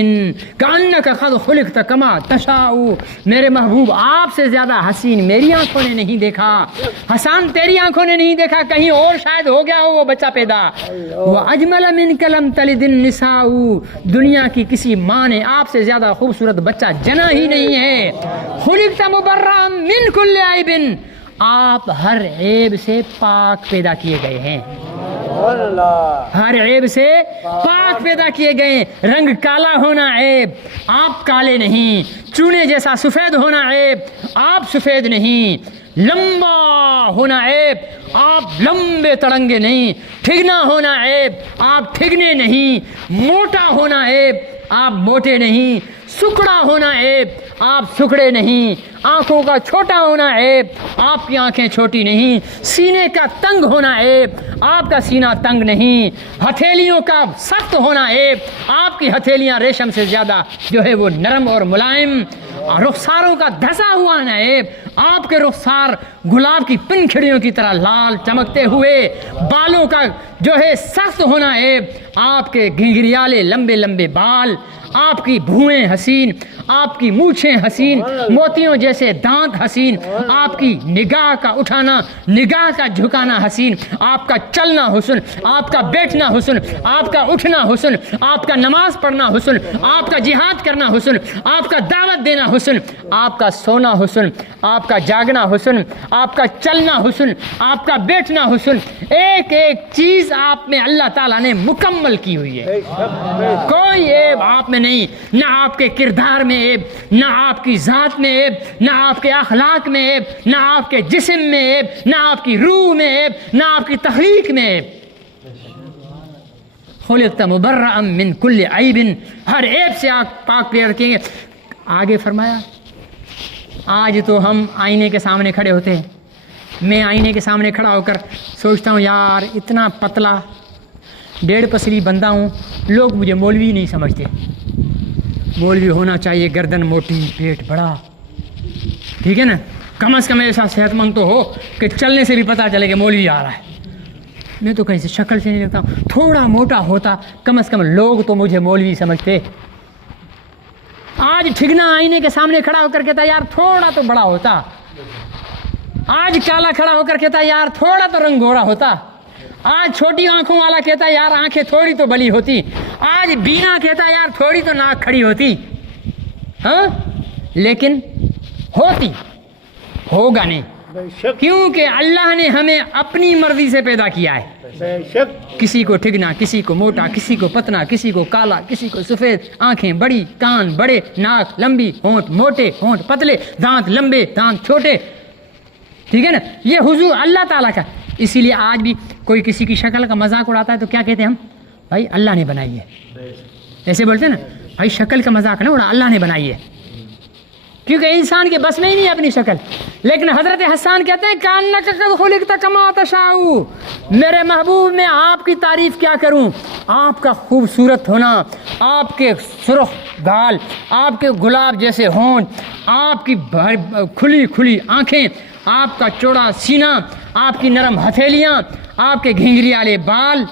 كَأَنَّكَ قَدْ خُلِقْتَ كَمَا تَشَاءُ۔ میرے محبوب آپ سے زیادہ حسین میری آنکھوں نے نہیں دیکھا، حسان تیری آنکھوں نے نہیں دیکھا، کہیں اور شاید ہو گیا ہو وہ بچہ پیدا۔ وَأَجْمَلَ مِنْكَ لَمْ تَلِدِ النِّسَاءُ، دنیا کی کسی ماں نے آپ سے زیادہ خوبصورت بچہ جنا ہی نہیں ہے۔ خُلِقْتَ مُبَرَّأً مِّن كُلِّ عَيْبٍ، آپ ہر عیب سے پاک پیدا کیے گئے ہیں، ہر عیب سے پاک پیدا کیے گئے ہیں۔ رنگ کالا ہونا عیب، آپ کالے نہیں۔ چونے جیسا سفید ہونا عیب، آپ سفید نہیں۔ لمبا ہونا عیب، آپ لمبے تڑنگے نہیں۔ ٹھگنا ہونا عیب، آپ ٹھگنے نہیں۔ موٹا ہونا عیب، آپ موٹے نہیں۔ سکڑا ہونا عیب، آپ سکڑے نہیں۔ آنکھوں کا چھوٹا ہونا عیب، آپ کی آنکھیں چھوٹی نہیں۔ سینے کا تنگ ہونا عیب، آپ کا سینہ تنگ نہیں۔ ہتھیلیوں کا سخت ہونا عیب، آپ کی ہتھیلیاں ریشم سے زیادہ جو ہے وہ نرم اور ملائم۔ رخساروں کا دھسا ہوا ہونا عیب، آپ کے رخسار گلاب کی پنکھڑیوں کی طرح لال چمکتے ہوئے۔ بالوں کا جو ہے سخت ہونا عیب، آپ کے گھنگریالے لمبے لمبے بال۔ آپ کی بھویں حسین، آپ کی مونچھیں حسین، موتیوں جیسے دانت حسین۔ آپ کی نگاہ کا اٹھانا، نگاہ کا جھکانا حسین۔ آپ کا چلنا حسن، آپ کا بیٹھنا حسن، آپ کا اٹھنا حسن، آپ کا نماز پڑھنا حسن، آپ کا جہاد کرنا حسن، آپ کا دعوت دینا حسن، آپ کا سونا حسن، آپ کا جاگنا حسن، آپ کا چلنا حسن، آپ کا بیٹھنا حسن۔ ایک ایک چیز آپ میں اللہ تعالیٰ نے مکمل کی ہوئی ہے، کوئی عیب آپ میں نہیں، نہ آپ کے کردار میں عیب، نہ آپ کی ذات میں عیب، نہ آپ کے اخلاق میں عیب، نہ آپ کے جسم میں عیب، نہ آپ کی روح میں عیب، نہ آپ کی تخلیق میں عیب۔ خلقت مبرأ من کل عیب، ہر عیب سے آپ پاک پیدا رکھیں گے۔ آگے فرمایا آج تو ہم آئینے کے سامنے کھڑے ہوتے ہیں، میں آئینے کے سامنے کھڑا ہو کر سوچتا ہوں یار اتنا پتلا 1.5 پسلی بندہ ہوں، لوگ مجھے مولوی نہیں سمجھتے۔ مولوی ہونا چاہیے گردن موٹی، پیٹ بڑا، ٹھیک ہے نا، کم از کم ایسا صحت مند تو ہو کہ چلنے سے بھی پتہ چلے کہ مولوی آ رہا ہے۔ میں تو کہیں سے شکل سے نہیں لگتا ہوں، تھوڑا موٹا ہوتا کم از کم لوگ تو مجھے مولوی سمجھتے۔ آج ٹھگنا آئینے کے سامنے کھڑا ہو کر کہتا یار تھوڑا تو بڑا ہوتا، آج کالا کھڑا ہو کر کہتا یار تھوڑا تو رنگ گھوڑا ہوتا، آج چھوٹی آنکھوں والا کہتا یار آنکھیں تھوڑی تو بلی ہوتی، آج بینا کہتا یار تھوڑی تو ناک کھڑی ہوتی، ہاں لیکن ہوتی، ہوگا نہیں، کیونکہ اللہ نے ہمیں اپنی مرضی سے پیدا کیا ہے۔ کسی کو ٹھگنا، کسی کو موٹا، کسی کو پتلا، کسی کو کالا، کسی کو سفید، آنکھیں بڑی، کان بڑے، ناک لمبی، ہونٹ موٹے، ہونٹ پتلے، دانت لمبے، دانت چھوٹے، ٹھیک ہے نا، یہ حضور اللہ تعالیٰ کا۔ اسی لیے آج بھی کوئی کسی کی شکل کا مذاق اڑاتا ہے تو کیا کہتے ہیں ہم؟ بھائی اللہ نے بنائی ہے، ایسے بولتے ہیں نا، بھائی شکل کا مذاق نہ اڑا، اللہ نے بنائی ہے، کیونکہ انسان کے بس میں ہی نہیں ہے اپنی شکل۔ لیکن حضرت حسان کہتے ہیں کانک قد خلقت کما تشاء، میرے محبوب میں آپ کی تعریف کیا کروں، آپ کا خوبصورت ہونا، آپ کے سرخ گال، آپ کے گلاب جیسے ہونٹ، آپ کی کھلی کھلی آنکھیں، آپ کا چوڑا سینہ، آپ کی نرم ہتھیلیاں، آپ کے گھنگری والے بال،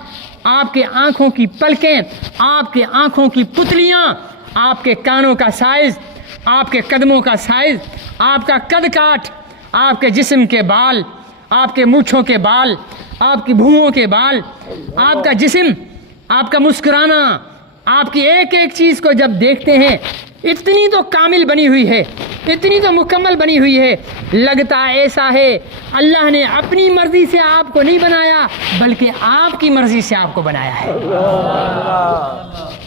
آپ کے آنکھوں کی پلکیں، آپ کے آنکھوں کی پتلیاں، آپ کے کانوں کا سائز، آپ کے قدموں کا سائز، آپ کا قد کاٹ، آپ کے جسم کے بال، آپ کے مونچھوں کے بال، آپ کی بھوؤں کے بال، آپ کا جسم، آپ کا مسکرانا، آپ کی ایک ایک چیز کو جب دیکھتے ہیں اتنی تو کامل بنی ہوئی ہے، اتنی تو مکمل بنی ہوئی ہے، لگتا ایسا ہے اللہ نے اپنی مرضی سے آپ کو نہیں بنایا بلکہ آپ کی مرضی سے آپ کو بنایا ہے،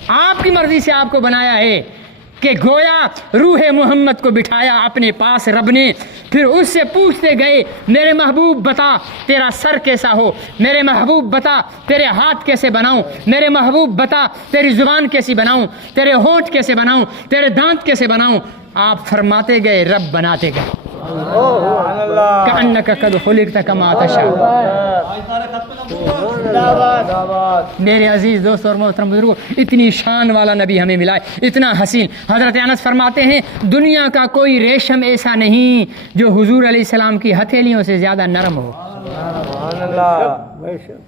آپ کی مرضی سے آپ کو بنایا ہے، کہ گویا روح محمد کو بٹھایا اپنے پاس رب نے، پھر اس سے پوچھتے گئے میرے محبوب بتا تیرا سر کیسا ہو، میرے محبوب بتا تیرے ہاتھ کیسے بناؤں، میرے محبوب بتا تیری زبان کیسی بناؤں، تیرے ہونٹ کیسے بناؤں، تیرے دانت کیسے بناؤں، آپ فرماتے گئے رب بناتے گئے، کأنک قد خلقت کما تشاء۔ میرے عزیز دوست اور محترم بزرگوں، اتنی شان والا نبی ہمیں ملا ہے، اتنا حسین۔ حضرت انس فرماتے ہیں دنیا کا کوئی ریشم ایسا نہیں جو حضور علیہ السلام کی ہتھیلیوں سے زیادہ نرم ہو۔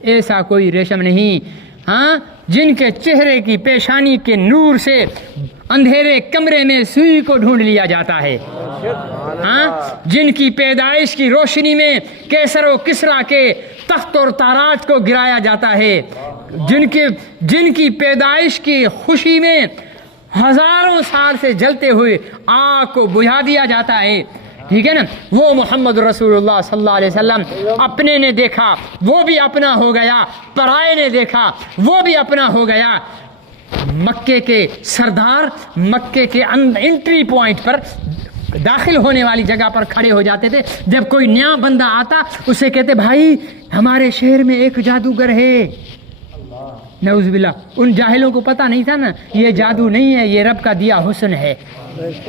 ایسا کوئی ریشم نہیں ہاں جن کے چہرے کی پیشانی کے نور سے اندھیرے کمرے میں سوئی کو ڈھونڈ لیا جاتا ہے، ہاں جن کی پیدائش کی روشنی میں کیسر و کسریٰ کے تخت اور تاراج کو گرایا جاتا ہے، جن کی پیدائش کی خوشی میں ہزاروں سال سے جلتے ہوئے آگ کو بجھا دیا جاتا ہے، ٹھیک ہے نا، وہ محمد رسول اللہ صلی اللہ علیہ وسلم اپنے نے دیکھا وہ بھی اپنا ہو گیا، پرائے نے دیکھا وہ بھی اپنا ہو گیا۔ مکے کے سردار مکے کے انٹری پوائنٹ پر داخل ہونے والی جگہ پر کھڑے ہو جاتے تھے، جب کوئی نیا بندہ آتا اسے کہتے بھائی ہمارے شہر میں ایک جادوگر ہے، نعوذ باللہ ان جاہلوں کو پتہ نہیں تھا نا یہ جادو نہیں ہے، یہ رب کا دیا حسن ہے،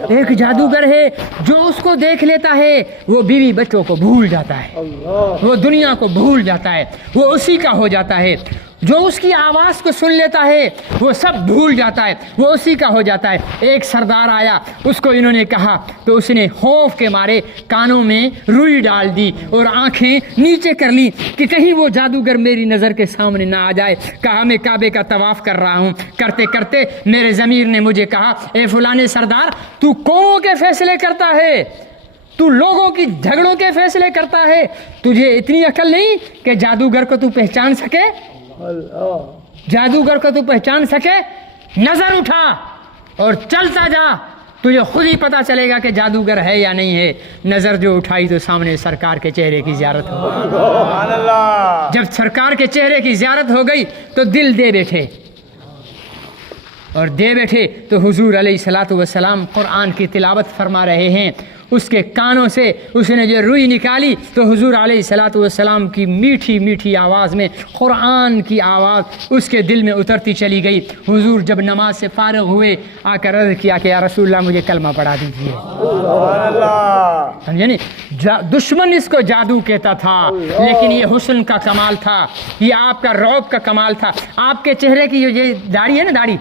ایک جادوگر ہے جو اس کو دیکھ لیتا ہے وہ بیوی بچوں کو بھول جاتا ہے، وہ دنیا کو بھول جاتا ہے، وہ اسی کا ہو جاتا ہے، جو اس کی آواز کو سن لیتا ہے وہ سب بھول جاتا ہے، وہ اسی کا ہو جاتا ہے۔ ایک سردار آیا، اس کو انہوں نے کہا تو اس نے خوف کے مارے کانوں میں روئی ڈال دی اور آنکھیں نیچے کر لی کہ کہیں وہ جادوگر میری نظر کے سامنے نہ آ جائے۔ کہا میں کعبے کا طواف کر رہا ہوں، کرتے کرتے میرے ضمیر نے مجھے کہا اے فلاں سردار تو قوموں کے فیصلے کرتا ہے، تو لوگوں کی جھگڑوں کے فیصلے کرتا ہے، تجھے اتنی عقل نہیں کہ جادوگر کو تو پہچان سکے، جادوگر کو تو پہچان سکے، نظر اٹھا اور چلتا جا، تجھے خود ہی پتا چلے گا کہ جادوگر ہے یا نہیں ہے۔ نظر جو اٹھائی تو سامنے سرکار کے چہرے کی زیارت ہو گئی، جب سرکار کے چہرے کی زیارت ہو گئی تو دل دے بیٹھے، اور دے بیٹھے تو حضور علیہ الصلوۃ والسلام قرآن کی تلاوت فرما رہے ہیں، اس کے کانوں سے اس نے جو روئی نکالی تو حضور علیہ الصلوۃ والسلام کی میٹھی میٹھی آواز میں قرآن کی آواز اس کے دل میں اترتی چلی گئی۔ حضور جب نماز سے فارغ ہوئے آ کر عرض کیا کہ یا رسول اللہ مجھے کلمہ پڑھا دیجیے، سمجھے نہیں، دشمن اس کو جادو کہتا تھا لیکن یہ حسن کا کمال تھا، یہ آپ کا رعب کا کمال تھا۔ آپ کے چہرے کی یہ داڑھی ہے نا، داڑھی،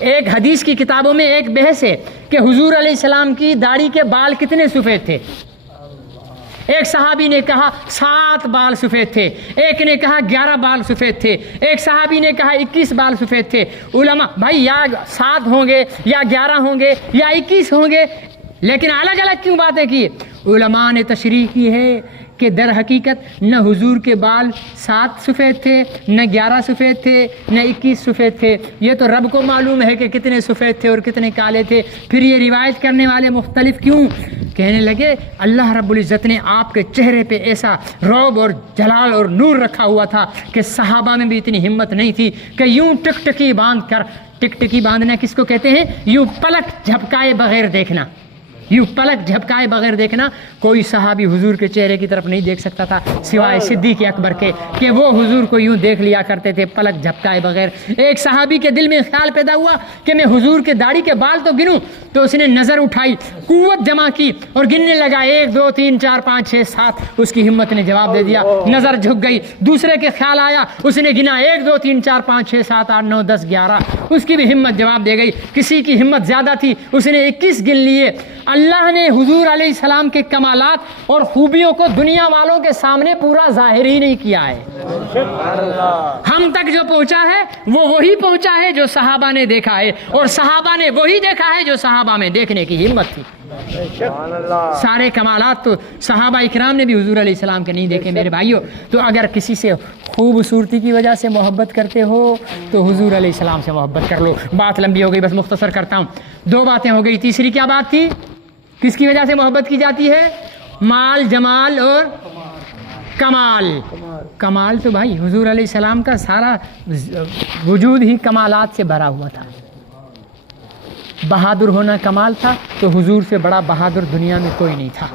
ایک حدیث کی کتابوں میں ایک بحث ہے کہ حضور علیہ السلام کی داڑھی کے بال کتنے سفید تھے۔ ایک صحابی نے کہا 7 بال سفید تھے، ایک نے کہا 11 بال سفید تھے، ایک صحابی نے کہا 21 بال سفید تھے۔ علماء بھائی یا 7 ہوں گے یا 11 ہوں گے یا 21 ہوں گے، لیکن الگ الگ کیوں باتیں کی؟ علماء نے تشریح کی ہے کہ در حقیقت نہ حضور کے بال 7 سفید تھے، نہ 11 سفید تھے، نہ 21 سفید تھے، یہ تو رب کو معلوم ہے کہ کتنے سفید تھے اور کتنے کالے تھے۔ پھر یہ روایت کرنے والے مختلف کیوں؟ کہنے لگے اللہ رب العزت نے آپ کے چہرے پہ ایسا رعب اور جلال اور نور رکھا ہوا تھا کہ صحابہ میں بھی اتنی ہمت نہیں تھی کہ یوں ٹکٹکی باندھ کر، ٹکٹکی باندھنا کس کو کہتے ہیں؟ یوں پلک جھپکائے بغیر دیکھنا، یوں پلک جھپکائے بغیر دیکھنا۔ کوئی صحابی حضور کے چہرے کی طرف نہیں دیکھ سکتا تھا سوائے صدیق اکبر کے، کہ وہ حضور کو یوں دیکھ لیا کرتے تھے پلک جھپکائے بغیر۔ ایک صحابی کے دل میں خیال پیدا ہوا کہ میں حضور کے داڑھی کے بال تو گنوں، تو اس نے نظر اٹھائی، قوت جمع کی اور گننے لگا 1 2 3 4 5 6 7، اس کی ہمت نے جواب دے دیا، نظر جھک گئی۔ دوسرے کے خیال آیا، اس نے گنا 1 2 3 4 5 6 7 8 9 10 11، اس کی بھی ہمت جواب دے گئی۔ کسی کی ہمت زیادہ تھی، اس نے 21 گن لیے۔ اللہ نے حضور علیہ السلام کے کمالات اور خوبیوں کو دنیا والوں کے سامنے پورا ظاہر ہی نہیں کیا ہے۔ ہم تک جو پہنچا ہے وہ وہی پہنچا ہے جو صحابہ نے دیکھا ہے، اور صحابہ نے وہی دیکھا ہے جو صحابہ میں دیکھنے کی ہمت تھی۔ سارے کمالات تو صحابہ اکرام نے بھی حضور علیہ السلام کے نہیں دیکھے میرے بھائیوں۔ تو اگر کسی سے خوبصورتی کی وجہ سے محبت کرتے ہو تو حضور علیہ السلام سے محبت کر لو۔ بات لمبی ہو گئی، بس مختصر کرتا ہوں۔ 2 باتیں ہو گئی، تیسری کیا بات تھی؟ کس کی وجہ سے محبت کی جاتی ہے؟ مال، جمال اور کمال۔ کمال تو بھائی حضور علیہ السلام کا سارا وجود ہی کمالات سے بھرا ہوا تھا۔ بہادر ہونا کمال تھا تو حضور سے بڑا بہادر دنیا میں کوئی نہیں تھا۔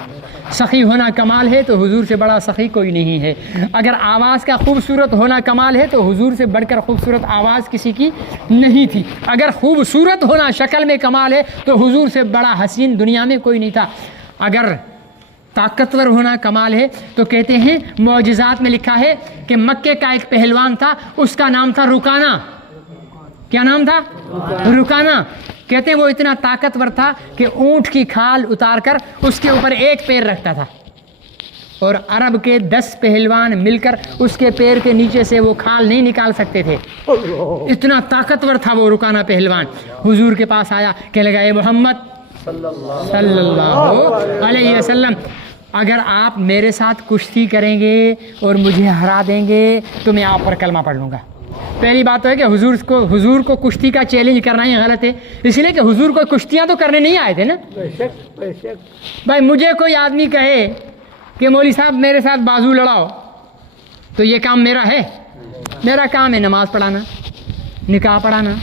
سخی ہونا کمال ہے تو حضور سے بڑا سخی کوئی نہیں ہے۔ اگر آواز کا خوبصورت ہونا کمال ہے تو حضور سے بڑھ کر خوبصورت آواز کسی کی نہیں تھی۔ اگر خوبصورت ہونا شکل میں کمال ہے تو حضور سے بڑا حسین دنیا میں کوئی نہیں تھا۔ اگر طاقتور ہونا کمال ہے تو کہتے ہیں معجزات میں لکھا ہے کہ مکے کا ایک پہلوان تھا، اس کا نام تھا رکانہ۔ کیا نام تھا؟ رکانہ۔ کہتے ہیں وہ اتنا طاقتور تھا کہ اونٹ کی کھال اتار کر اس کے اوپر ایک پیر رکھتا تھا، اور عرب کے 10 پہلوان مل کر اس کے پیر کے نیچے سے وہ کھال نہیں نکال سکتے تھے، اتنا طاقتور تھا وہ رکانہ پہلوان۔ حضور کے پاس آیا، کہنے لگا اے محمد صلی اللہ علیہ وسلم، اگر آپ میرے ساتھ کشتی کریں گے اور مجھے ہرا دیں گے تو میں آپ پر کلمہ پڑھ لوں گا۔ پہلی بات تو ہے کہ حضور کو کشتی کا چیلنج کرنا ہی غلط ہے، اس لیے کہ حضور کو کشتیاں تو کرنے نہیں آئے تھے نا۔ بھائی مجھے کوئی آدمی کہے کہ مولوی صاحب میرے ساتھ بازو لڑاؤ تو یہ کام میرا ہے؟ میرا کام ہے نماز پڑھانا، نکاح پڑھانا۔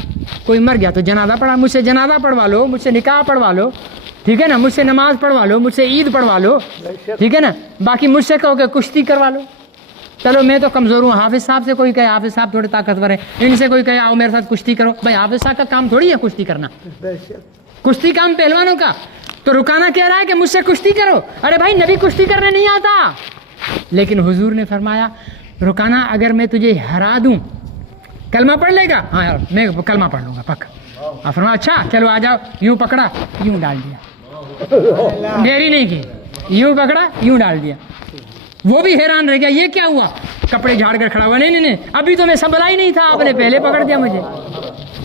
کوئی مر گیا تو جنازہ پڑھا، مجھ سے جنازہ پڑھوا لو، مجھ سے نکاح پڑھوا لو، ٹھیک ہے نا، مجھ سے نماز پڑھوا لو، مجھ سے عید پڑھوا لو، ٹھیک ہے نا۔ باقی مجھ سے کہو کہ کشتی کروا لو، چلو میں تو کمزور ہوں۔ حافظ صاحب سے کوئی کہے حافظ صاحب تھوڑے طاقتور ہیں، ان سے کوئی کہے آؤ میرے ساتھ کشتی کرو، بھائی حافظ صاحب کا کام تھوڑی ہے کشتی کرنا، کشتی کام پہلوانوں کا۔ تو رکانہ کہہ رہا ہے کہ مجھ سے کشتی کرو، ارے بھائی نبی کشتی کرنے نہیں آتا۔ لیکن حضور نے فرمایا رکانہ اگر میں تجھے ہرا دوں کلمہ پڑھ لے گا؟ ہاں یار میں کلمہ پڑھ لوں گا پکا۔ فرمایا اچھا چلو آ جاؤ، یوں پکڑا یوں ڈال دیا، دیری نہیں کی، یوں پکڑا یوں ڈال دیا۔ وہ بھی حیران رہ گیا یہ کیا ہوا، کپڑے جھاڑ کر کھڑا ہوا، نہیں ابھی تو میں سنبھلا ہی نہیں تھا، آپ نے پہلے پکڑ دیا مجھے۔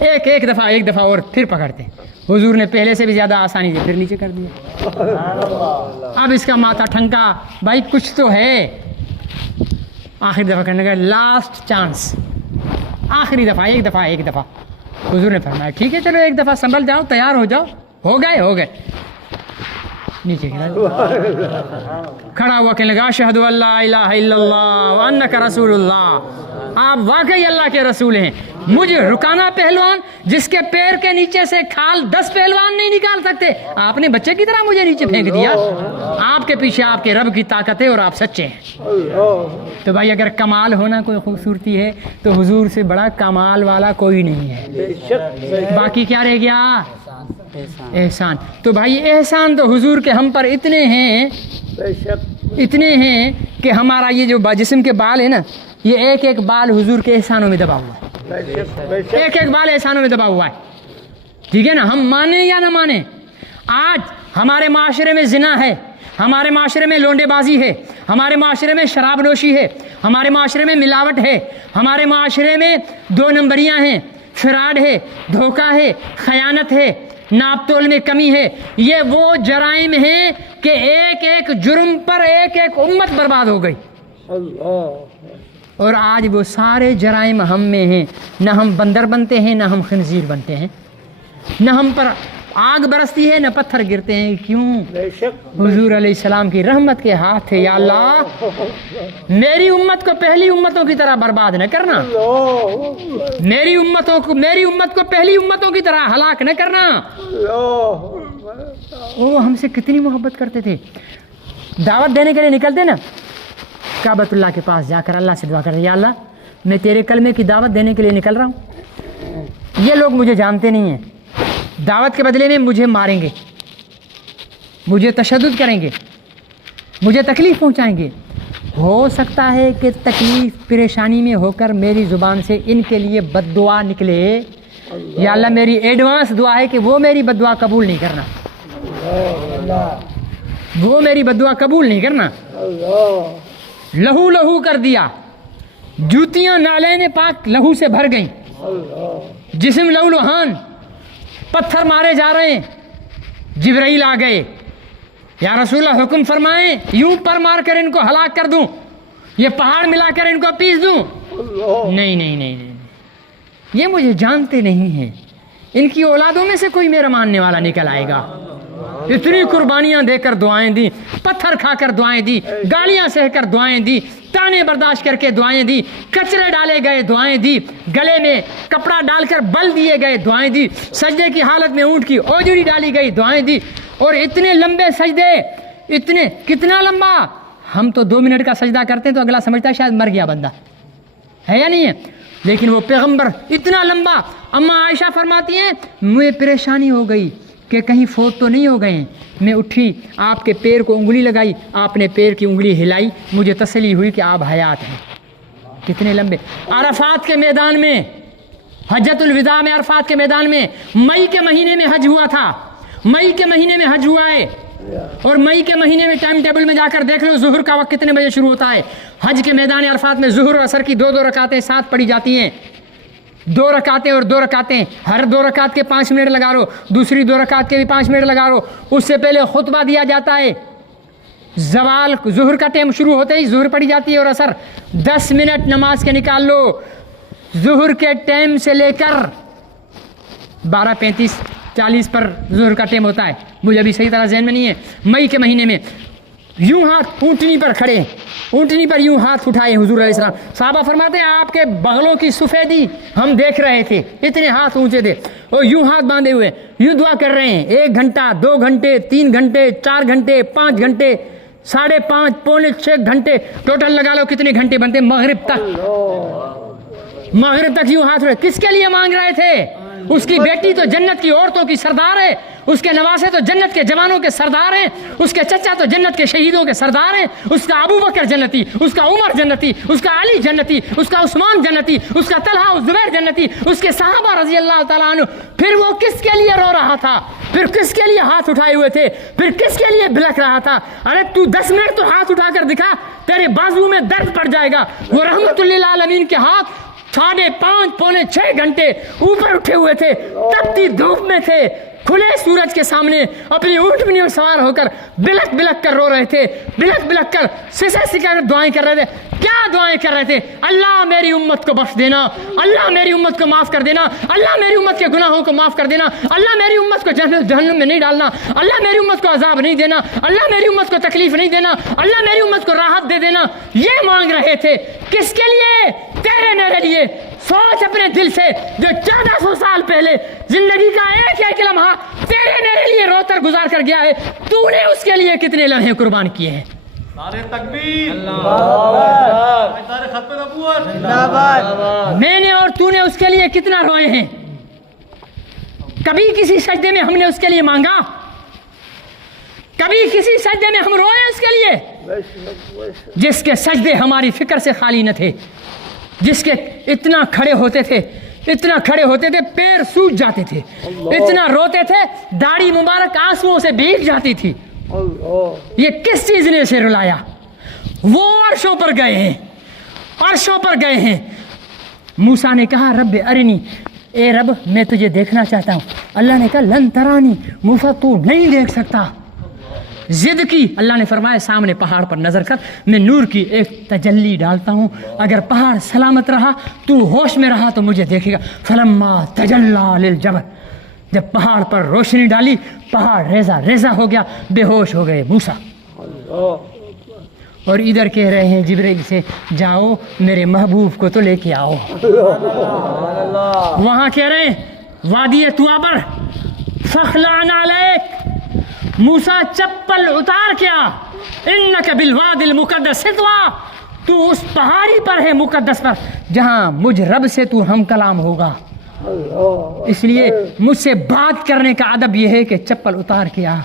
ایک دفعہ اور پھر پکڑتے، حضور نے پہلے سے بھی زیادہ آسانی سے پھر نیچے کر دیا۔ اب اس کا ماتھا ٹھنکا، بھائی کچھ تو ہے۔ آخری دفعہ کرنے کا لاسٹ چانس، آخری دفعہ ایک دفعہ حضور نے فرمایا ٹھیک ہے چلو ایک دفعہ سنبھل جاؤ، تیار ہو جاؤ، ہو گئے نیچے گرا، کھڑا ہوا کہنے لگا اشہد ان لا الہ الا اللہ وانک رسول اللہ، آپ واقعی اللہ کے رسول ہیں۔ مجھے رکانہ پہلوان جس کے پیر کے نیچے سے کھال 10 پہلوان نہیں نکال سکتے، آپ نے بچے کی طرح مجھے نیچے پھینک دیا۔ آپ کے پیچھے آپ کے رب کی طاقت ہے اور آپ سچے ہیں۔ تو بھائی اگر کمال ہونا کوئی خوبصورتی ہے تو حضور سے بڑا کمال والا کوئی نہیں ہے۔ باقی کیا رہ گیا؟ احسان۔ تو بھائی احسان تو حضور کے ہم پر اتنے ہیں کہ ہمارا یہ جو جسم کے بال ہے نا، یہ ایک بال حضور کے احسانوں میں دبا ہوا ہے، ایک بال احسانوں میں دبا ہوا ہے، ٹھیک ہے نا۔ ہم مانیں یا نہ مانیں، آج ہمارے معاشرے میں زنا ہے، ہمارے معاشرے میں لونڈے بازی ہے، ہمارے معاشرے میں شراب نوشی ہے، ہمارے معاشرے میں ملاوٹ ہے، ہمارے معاشرے میں 2 نمبریاں ہیں، فراڈ ہے، دھوکہ ہے، خیانت ہے، ناپ تول میں کمی ہے۔ یہ وہ جرائم ہیں کہ ایک جرم پر ایک امت برباد ہو گئی۔ اور آج وہ سارے جرائم ہم میں ہیں، نہ ہم بندر بنتے ہیں نہ ہم خنزیر بنتے ہیں، نہ ہم پر آگ برستی ہے نہ پتھر گرتے ہیں۔ کیوں؟ حضور علیہ السلام کی رحمت کے ہاتھ ہے۔ یا اللہ میری امت کو پہلی امتوں کی طرح برباد نہ کرنا، میری امت کو پہلی امتوں کی طرح ہلاک نہ کرنا۔ وہ ہم سے کتنی محبت کرتے تھے۔ دعوت دینے کے لیے نکلتے نا، کعبۃ اللہ کے پاس جا کر اللہ سے دعا کرتے یا اللہ میں تیرے کلمے کی دعوت دینے کے لیے نکل رہا ہوں، یہ لوگ مجھے جانتے نہیں ہیں، دعوت کے بدلے میں مجھے ماریں گے، مجھے تشدد کریں گے، مجھے تکلیف پہنچائیں گے، ہو سکتا ہے کہ تکلیف پریشانی میں ہو کر میری زبان سے ان کے لیے بد دعا نکلے۔ یا اللہ میری ایڈوانس دعا ہے کہ وہ میری بد دعا قبول نہیں کرنا، وہ میری بد دعا قبول نہیں کرنا۔ لہو کر دیا، جوتیاں نالین پاک لہو سے بھر گئیں، جسم لہوان، پتھر مارے جا رہے ہیں۔ جبرائیل آ گئے، یا رسول اللہ حکم فرمائیں یوں پر مار کر ان کو ہلاک کر دوں، یہ پہاڑ ملا کر ان کو پیس دوں؟ نہیں، یہ مجھے جانتے نہیں ہیں، ان کی اولادوں میں سے کوئی میرا ماننے والا نکل آئے گا۔ اتنی قربانیاں دے کر دعائیں دی، پتھر کھا کر دعائیں دی، گالیاں سہ کر دعائیں دی، تانے برداشت کر کے دعائیں دی، کچرے ڈالے گئے دعائیں دی، گلے میں کپڑا ڈال کر بل دیے گئے دعائیں دی، سجدے کی حالت میں اونٹ کی اوجڑی ڈالی گئی دعائیں دی، اور اتنے لمبے سجدے، کتنا لمبا؟ ہم تو 2 منٹ کا سجدہ کرتے ہیں تو اگلا سمجھتا ہے شاید مر گیا بندہ، ہے یا نہیں ہے؟ لیکن وہ پیغمبر اتنا لمبا۔ اما عائشہ فرماتی ہیں مجھے پریشانی ہو گئی کہ کہیں فوت تو نہیں ہو گئے ہیں، میں اٹھی، آپ کے پیر کو انگلی لگائی، آپ نے پیر کی انگلی ہلائی، مجھے تسلی ہوئی کہ آپ حیات ہیں۔ کتنے لمبے۔ عرفات کے میدان میں، حجۃ الوداع میں عرفات کے میدان میں مئی کے مہینے میں حج ہوا تھا، مئی کے مہینے میں حج ہوا ہے، اور مئی کے مہینے میں ٹائم ٹیبل میں جا کر دیکھ لو ظہر کا وقت کتنے بجے شروع ہوتا ہے. حج کے میدان عرفات میں ظہر اور عصر کی 2 رکعتیں ساتھ پڑھی جاتی ہیں. 2 رکعتیں اور 2 رکعتیں، ہر 2 رکعت کے 5 منٹ لگا لو، دوسری 2 رکعت کے بھی 5 منٹ لگا لو. اس سے پہلے خطبہ دیا جاتا ہے. زوال ظہر کا ٹائم شروع ہوتے ہی ظہر پڑھی جاتی ہے اور عصر. 10 منٹ نماز کے نکال لو. ظہر کے ٹائم سے لے کر 12:35-40 پر ظہر کا ٹائم ہوتا ہے. مجھے ابھی صحیح طرح ذہن میں نہیں ہے. مئی کے مہینے میں یوں ہاتھ اونٹنی پر کھڑے، اونٹنی پر یوں ہاتھ اٹھائے حضور علیہ السلام. صحابہ فرماتے ہیں آپ کے بغلوں کی سفیدی ہم دیکھ رہے تھے، اتنے ہاتھ اونچے تھے. اور یوں ہاتھ باندھے ہوئے یوں دعا کر رہے ہیں. 1 گھنٹہ 2 گھنٹے 3 گھنٹے 4 گھنٹے 5 گھنٹے 5.5 پونے 6 گھنٹے، ٹوٹل لگا لو کتنے گھنٹے بنتے. مغرب تک یوں ہاتھ اٹھائے. کس کے لیے مانگ رہے تھے؟ اس کی بیٹی تو جنت کی عورتوں کی سردار ہے، اس کے نواسے تو جنت کے جوانوں کے سردار ہیں، اس کے چچا تو جنت کے شہیدوں کے سردار ہیں. اس کا ابو بکر جنتی، اس کا عمر جنتی، اس کا علی جنتی، اس کا عثمان جنتی، اس کا طلحہ و زبیر جنتی، اس کے صحابہ رضی اللہ تعالیٰ عنہ. پھر وہ کس کے لیے رو رہا تھا؟ پھر کس کے لیے ہاتھ اٹھائے ہوئے تھے؟ پھر کس کے لیے بلک رہا تھا؟ ارے تو 10 منٹ تو ہاتھ اٹھا کر دکھا، تیرے بازو میں درد پڑ جائے گا. وہ رحمت للعالمین کے ہاتھ 5.5 پونے 6 گھنٹے اوپر اٹھے ہوئے تھے، تپتی دھوپ میں تھے، کھلے سورج کے سامنے اپنی اونٹنی پر سوار ہو کر بلک بلک کر رو رہے تھے، بلک بلک کر سسے سکا کر دعائیں کر رہے تھے. کیا دعائیں کر رہے تھے؟ اللہ میری امت کو بخش دینا، اللہ میری امت کو معاف کر دینا، اللہ میری امت کے گناہوں کو معاف کر دینا، اللہ میری امت کو جہنم میں نہیں ڈالنا، اللہ میری امت کو عذاب نہیں دینا، اللہ میری امت کو تکلیف نہیں دینا، اللہ میری امت کو راحت دے دینا. یہ مانگ رہے تھے. کس کے لیے؟ تیرے میرے لیے. سوچ اپنے دل سے، جو 1400 سال پہلے زندگی کا ایک لمحہ تیرے میرے لیے رو کر گزار کر گیا ہے، تو نے اس کے لیے کتنے لمحے قربان کیے ہیں. میں نے اور تو نے اس کے لیے کتنا روئے ہیں. کبھی کسی سجدے میں ہم نے اس کے لیے مانگا؟ کبھی کسی سجدے میں ہم روئے اس کے لیے؟ جس کے سجدے ہماری فکر سے خالی نہ تھے، جس کے اتنا کھڑے ہوتے تھے پیر سوج جاتے تھے، اتنا روتے تھے داڑھی مبارک آنسوؤں سے بھیگ جاتی تھی. یہ کس چیز نے اسے رلایا؟ وہ عرشوں پر گئے ہیں، عرشوں پر گئے ہیں. موسیٰ نے کہا رب ارنی، اے رب میں تجھے دیکھنا چاہتا ہوں. اللہ نے کہا لن ترانی، موسیٰ تو نہیں دیکھ سکتا. ضد کی. اللہ نے فرمایا سامنے پہاڑ پر نظر کر، میں نور کی ایک تجلی ڈالتا ہوں، اگر پہاڑ سلامت رہا تو ہوش میں رہا تو مجھے دیکھے گا. فلما تجلی للجبل، جب پہاڑ پر روشنی ڈالی پہاڑ ریزہ ریزہ ہو گیا، بے ہوش ہو گئے موسیٰ. اور ادھر کہہ رہے ہیں جبرائیل سے جاؤ میرے محبوب کو تو لے کے آؤ. وہاں کہہ رہے ہیں وادی طویٰ پر فخلع علیک، موسیٰ چپل اتار کیا، انک بالوادی المقدس طویٰ، تو اس پہاڑی پر ہے مقدس پر جہاں مجھ رب سے تو ہم کلام ہوگا. اس لیے مجھ سے بات کرنے کا ادب یہ ہے کہ چپل اتار کے آ.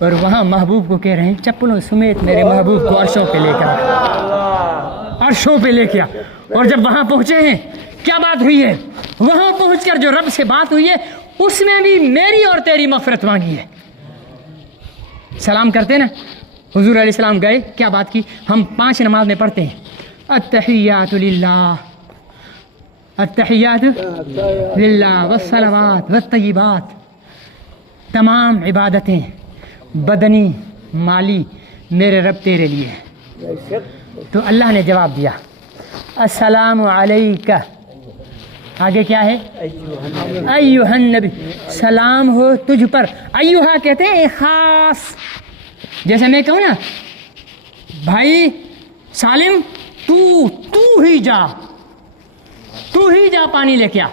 اور وہاں محبوب کو کہہ رہے ہیں چپلوں سمیت میرے محبوب کو عرشوں پہ لے کر آ، عرشوں پہ لے کے آ. اور جب وہاں پہنچے ہیں کیا بات ہوئی ہے؟ وہاں پہنچ کر جو رب سے بات ہوئی ہے اس میں بھی میری اور تیری مغفرت مانگی ہے. سلام کرتے نا، حضور علیہ السلام گئے، کیا بات کی؟ ہم 5 نماز میں پڑھتے ہیں التحیات للہ، التحیات للہ والصلوات والطیبات، تمام عبادتیں بدنی مالی میرے رب تیرے لیے. تو اللہ نے جواب دیا السلام علیکہ، آگے کیا ہے؟ ایھا النبی، سلام ہو تجھ پر. ایھا کہتے ہیں خاص. جیسے میں کہوں نا بھائی سالم تو ہی جا پانی لے کے آ،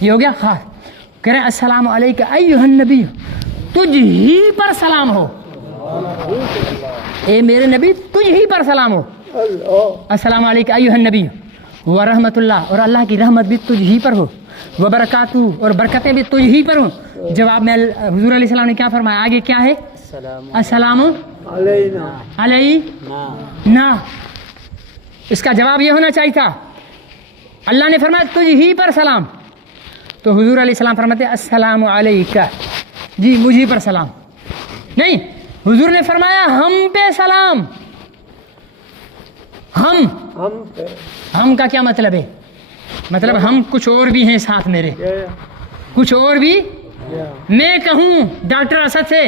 یہ ہو گیا خاص. کہہ رہے السلام علیکہ ایھا النبی، تجھ ہی پر سلام ہو، اے میرے نبی تجھ ہی پر سلام ہو. السلام علیکہ ایھا النبی ورحمۃ اللہ، اور اللہ کی رحمت بھی تجھ ہی پر ہو، وبرکاتہ، اور برکتیں بھی تجھ ہی پر ہوں. جواب میں حضور علیہ السلام نے کیا فرمایا؟ آگے کیا ہے؟ السلام علینا. اس کا جواب یہ ہونا چاہیے تھا. اللہ نے فرمایا تجھ ہی پر سلام، تو حضور علیہ السلام فرماتے السلام علیکہ، جی مجھ ہی پر سلام نہیں، حضور نے فرمایا ہم پہ سلام. ہم کا کیا مطلب ہے؟ مطلب ہم کچھ اور بھی ہیں ساتھ میرے، کچھ اور بھی. میں کہوں ڈاکٹر اسد سے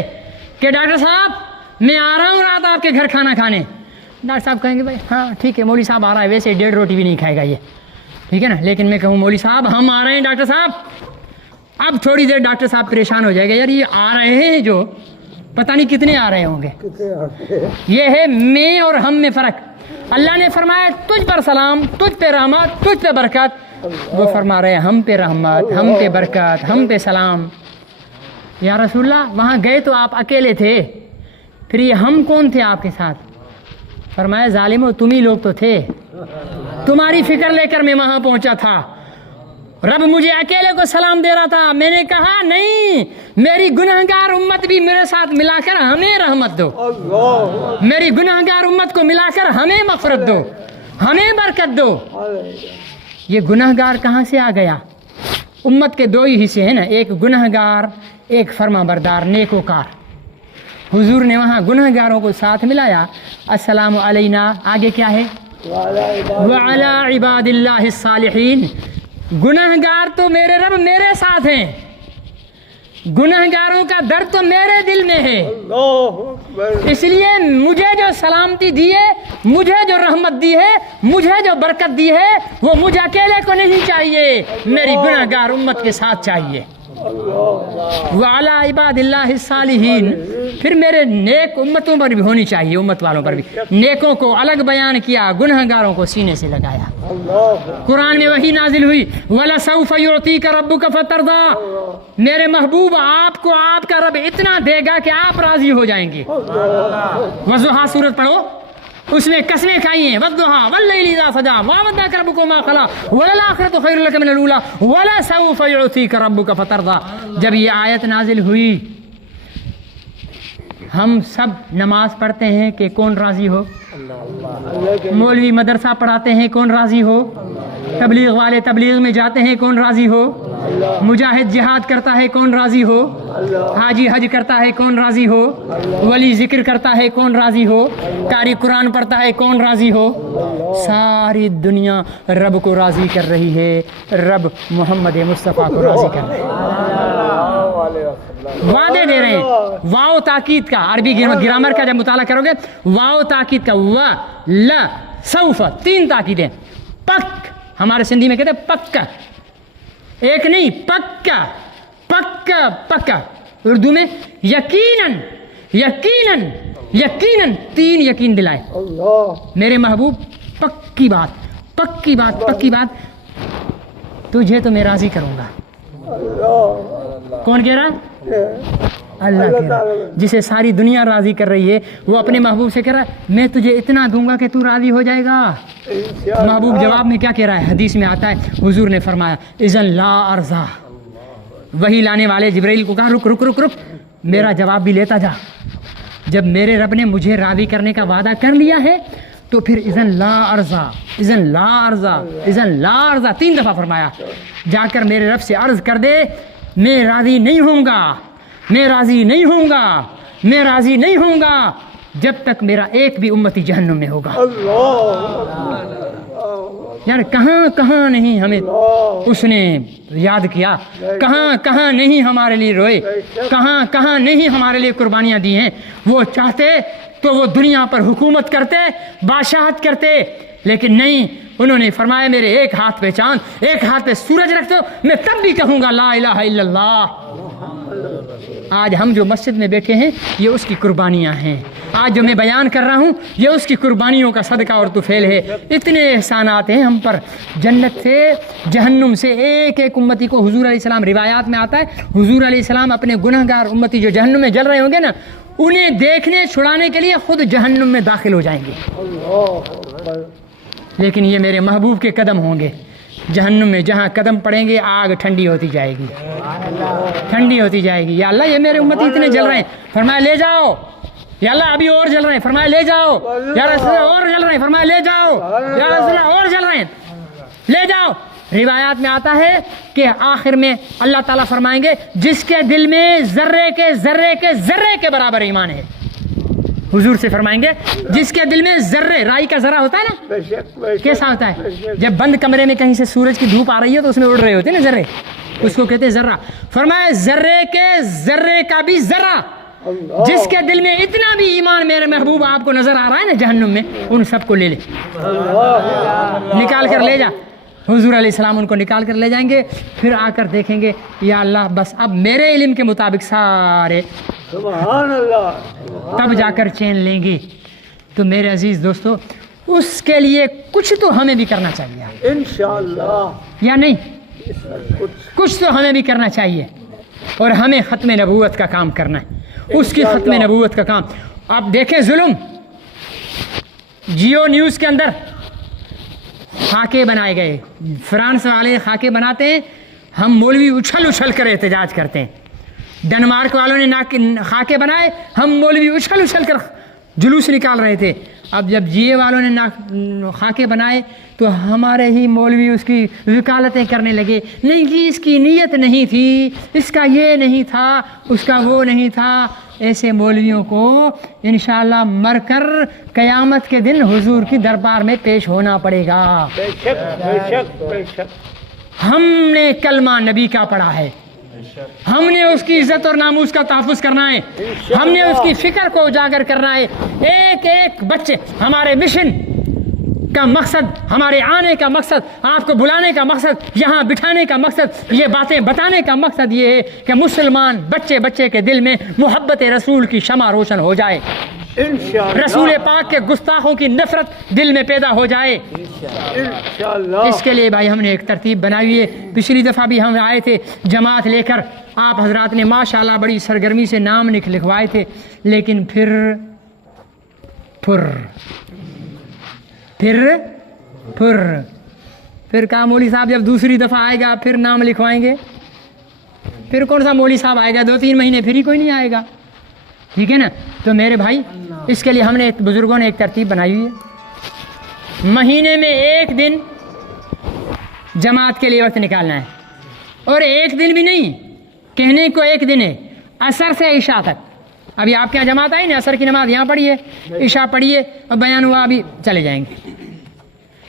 کہ ڈاکٹر صاحب میں آ رہا ہوں رات آپ کے گھر کھانا کھانے، ڈاکٹر صاحب کہیں گے بھائی ہاں ٹھیک ہے مولوی صاحب آ رہا ہے، ویسے 1.5 روٹی بھی نہیں کھائے گا یہ، ٹھیک ہے نا. لیکن میں کہوں مولوی صاحب ہم آ رہے ہیں ڈاکٹر صاحب، اب تھوڑی دیر ڈاکٹر صاحب پریشان ہو جائے گا، یار یہ آ رہے ہیں جو پتہ نہیں کتنے آ رہے ہوں گے. یہ ہے میں اور ہم میں فرق. اللہ نے فرمایا تجھ پر سلام، تجھ پہ رحمت، تجھ پہ برکت. وہ فرما رہے ہیں ہم پہ رحمت، ہم پہ برکت، ہم پہ سلام. یا رسول اللہ وہاں گئے تو آپ اکیلے تھے، پھر یہ ہم کون تھے آپ کے ساتھ؟ فرمایا ظالمو تم ہی لوگ تو تھے، تمہاری فکر لے کر میں وہاں پہنچا تھا. رب مجھے اکیلے کو سلام دے رہا تھا، میں نے کہا نہیں، میری گنہگار امت بھی میرے ساتھ ملا کر ہمیں رحمت دو، میری گنہگار امت کو ملا کر ہمیں مغفرت دو، ہمیں برکت دو. یہ گنہگار کہاں سے آ گیا؟ امت کے 2 ہی حصے ہیں نا، ایک گنہگار ایک فرما بردار نیکوکار. حضور نے وہاں گنہگاروں کو ساتھ ملایا. السلام علینا آگے کیا ہے؟ وعلی عباد اللہ الصالحین. گنہگار تو میرے رب میرے ساتھ ہیں، گنہگاروں کا درد تو میرے دل میں ہے، اس لیے مجھے جو سلامتی دی ہے، مجھے جو رحمت دی ہے، مجھے جو برکت دی ہے، وہ مجھے اکیلے کو نہیں چاہیے، میری گنہگار امت کے ساتھ چاہیے. وعلی عباد اللہ الصالحین. پھر میرے نیک امتوں پر بھی ہونی چاہیے، امت والوں پر بھی. نیکوں کو الگ بیان کیا، گنہگاروں کو سینے سے لگایا. قرآن میں وہی نازل ہوئی وَلَسَوْفَ يُعْطِيكَ رَبُّكَ فَتَرْضَىٰ. میرے محبوب آپ کو آپ کا رب اتنا دے گا کہ آپ راضی ہو جائیں گے. وضحیٰ سورت پڑھو، اس میں قسمیں کھائی ہیں، وَالضُّحَىٰ وَاللَّيْلِ إِذَا سَجَىٰ وَمَا وَدَّعَكَ رَبُّكَ وَمَا قَلَىٰ وَلَلْآخِرَةُ خَيْرٌ لَكَ مِنَ الْأُولَىٰ وَلَسَوْفَ يُعْطِيكَ رَبُّكَ فَتَرْضَىٰ. جب یہ آیت نازل ہوئی، ہم سب نماز پڑھتے ہیں کہ کون راضی ہو، مولوی مدرسہ پڑھاتے ہیں کون راضی ہو، تبلیغ والے تبلیغ میں جاتے ہیں کون راضی ہو، مجاہد جہاد کرتا ہے کون راضی ہو، حاجی حج کرتا ہے کون راضی ہو، ولی ذکر کرتا ہے کون راضی ہو، قاری قرآن پڑھتا ہے کون راضی ہو. ساری دنیا رب کو راضی کر رہی ہے، رب محمد مصطفیٰ کو راضی کر رہے ہیں، وعدے دے رہے ہیں. واو تاکید کا، عربی گرامر کا جب مطالعہ کرو گے، واو تاکید کا، و لا سوف، 3 تاکیدیں. پک، ہمارے سندھی میں کہتے ہیں پکا، ایک نہیں پکا، پکا پکا. اردو میں یقیناً، یقیناً، یقیناً، 3 یقین دلائے. میرے محبوب پکی بات، پکی بات، پکی بات، تجھے تو میں راضی کروں گا. کون کہہ رہا؟ اللہ کہہ رہا. جسے ساری دنیا راضی کر رہی ہے، وہ اپنے محبوب سے کہہ رہا ہے میں تجھے اتنا دوں گا کہ تو راضی ہو جائے گا. محبوب جواب میں کیا کہہ رہا ہے؟ حدیث میں آتا ہے، حضور نے فرمایا اذن لا ارضا. وہی لانے والے جبرائیل کو کہا رک رک رک رک، میرا جواب بھی لیتا جا. جب میرے رب نے مجھے راضی کرنے کا وعدہ کر لیا ہے تو پھر اذن لا ارضا، اذن لا ارضا، اذن لا ارضا 3 دفعہ فرمایا. جا کر میرے رب سے عرض کر دے میں راضی نہیں ہوں گا، میں راضی نہیں ہوں گا، میں راضی نہیں ہوں گا جب تک میرا ایک بھی امتی جہنم میں ہوگا. یار کہاں کہاں نہیں ہمیں اس نے یاد کیا، کہاں کہاں نہیں ہمارے لیے روئے، کہاں کہاں نہیں ہمارے لیے قربانیاں دی ہیں. وہ چاہتے تو وہ دنیا پر حکومت کرتے، بادشاہت کرتے، لیکن نہیں، انہوں نے فرمایا میرے ایک ہاتھ پہ چاند، ایک ہاتھ پہ سورج رکھ دو، میں تب بھی کہوں گا لا الہ الا اللہ. آج ہم جو مسجد میں بیٹھے ہیں یہ اس کی قربانیاں ہیں. آج جو میں بیان کر رہا ہوں یہ اس کی قربانیوں کا صدقہ اور طفیل ہے. اتنے احسانات ہیں ہم پر، جنت سے جہنم سے ایک ایک امتی کو. حضور علیہ السلام روایات میں آتا ہے حضور علیہ السلام اپنے گنہگار امتی جو جہنم میں جل رہے ہوں گے نا، انہیں دیکھنے چھڑانے کے لیے خود جہنم میں داخل ہو جائیں گے. لیکن یہ میرے محبوب کے قدم ہوں گے جہنم میں، جہاں قدم پڑیں گے آگ ٹھنڈی ہوتی جائے گی، ٹھنڈی ہوتی جائے گی. یا اللہ یہ میرے امتی اتنے جل رہے ہیں، فرمایا لے جاؤ. یا اللہ ابھی اور جل رہے ہیں، فرمایا لے جاؤ. یا رسول اللہ اور جل رہے ہیں، فرمایا لے جاؤ. یا رسول اللہ اور جل رہے ہیں، لے جاؤ. روایات میں آتا ہے کہ آخر میں اللہ تعالیٰ فرمائیں گے جس کے دل میں ذرے کے ذرے کے ذرے کے برابر ایمان ہے، حضور سے فرمائیں گے جس کے دل میں ذرے، رائی کا ذرہ ہوتا ہے نا، کیسا ہوتا ہے؟ جب بند کمرے میں کہیں سے سورج کی دھوپ آ رہی ہے تو اس میں اڑ رہے ہوتے ہیں نا ذرے، اس کو کہتے ہیں ذرہ۔ فرمایا ذرے کے ذرے کا بھی ذرہ، جس کے دل میں اتنا بھی ایمان میرے محبوب آپ کو نظر آ رہا ہے نا جہنم میں، ان سب کو لے لے، نکال کر لے جا۔ حضور علیہ السلام ان کو نکال کر لے جائیں گے، پھر آ کر دیکھیں گے یا اللہ بس اب میرے علم کے مطابق سارے، سبحان اللہ، تب جا کر چین لیں گے۔ تو میرے عزیز دوستو، اس کے لیے کچھ تو ہمیں بھی کرنا چاہیے انشاءاللہ، یا نہیں؟ کچھ تو ہمیں بھی کرنا چاہیے، اور ہمیں ختم نبوت کا کام کرنا ہے، اس کی ختم نبوت کا کام۔ آپ دیکھیں ظلم، جیو نیوز کے اندر خاکے بنائے گئے، فرانس والے خاکے بناتے ہیں، ہم مولوی اچھل اچھل کر احتجاج کرتے ہیں۔ ڈنمارک والوں نے خاکے بنائے، ہم مولوی اچھل اچھل کر جلوس نکال رہے تھے۔ اب جب جیے والوں نے خاکے بنائے تو ہمارے ہی مولوی اس کی وکالتیں کرنے لگے، نہیں جی اس کی نیت نہیں تھی، اس کا یہ نہیں تھا، اس کا وہ نہیں تھا۔ ایسے مولویوں کو انشاءاللہ مر کر قیامت کے دن حضور کی دربار میں پیش ہونا پڑے گا۔ بے شک بے شک بے شک، ہم نے کلمہ نبی کا پڑھا ہے، ہم نے اس کی عزت اور ناموس کا تحفظ کرنا ہے، ہم نے اس کی فکر کو اجاگر کرنا ہے۔ ایک ایک بچے، ہمارے مشن کا مقصد، ہمارے آنے کا مقصد، آپ کو بلانے کا مقصد، یہاں بٹھانے کا مقصد، یہ باتیں بتانے کا مقصد یہ ہے کہ مسلمان بچے بچے کے دل میں محبت رسول کی شمع روشن ہو جائے، انشاءاللہ رسول پاک کے گستاخوں کی نفرت دل میں پیدا ہو جائے۔ انشاءاللہ، اس کے لیے بھائی ہم نے ایک ترتیب بنائی ہے۔ پچھلی دفعہ بھی ہم آئے تھے جماعت لے کر، آپ حضرات نے ماشاءاللہ بڑی سرگرمی سے نام لکھوائے تھے، لیکن پھر کہا مولوی صاحب جب دوسری دفعہ آئے گا پھر نام لکھوائیں گے، پھر کون سا مولوی صاحب آئے گا؟ 2-3 مہینے پھر ہی کوئی نہیں آئے گا، ٹھیک ہے نا؟ تو میرے بھائی اس کے لیے ہم نے بزرگوں نے ایک ترتیب بنائی ہوئی ہے، مہینے میں 1 دن جماعت کے لیے وقت نکالنا ہے، اور 1 دن بھی نہیں، کہنے کو 1 دن ہے، عصر سے عشاء تک۔ ابھی آپ کے یہاں جماعت آئی نا، عصر کی نماز یہاں پڑھیے، عشاء پڑھیے، اور بیان ہوا ابھی چلے جائیں گے۔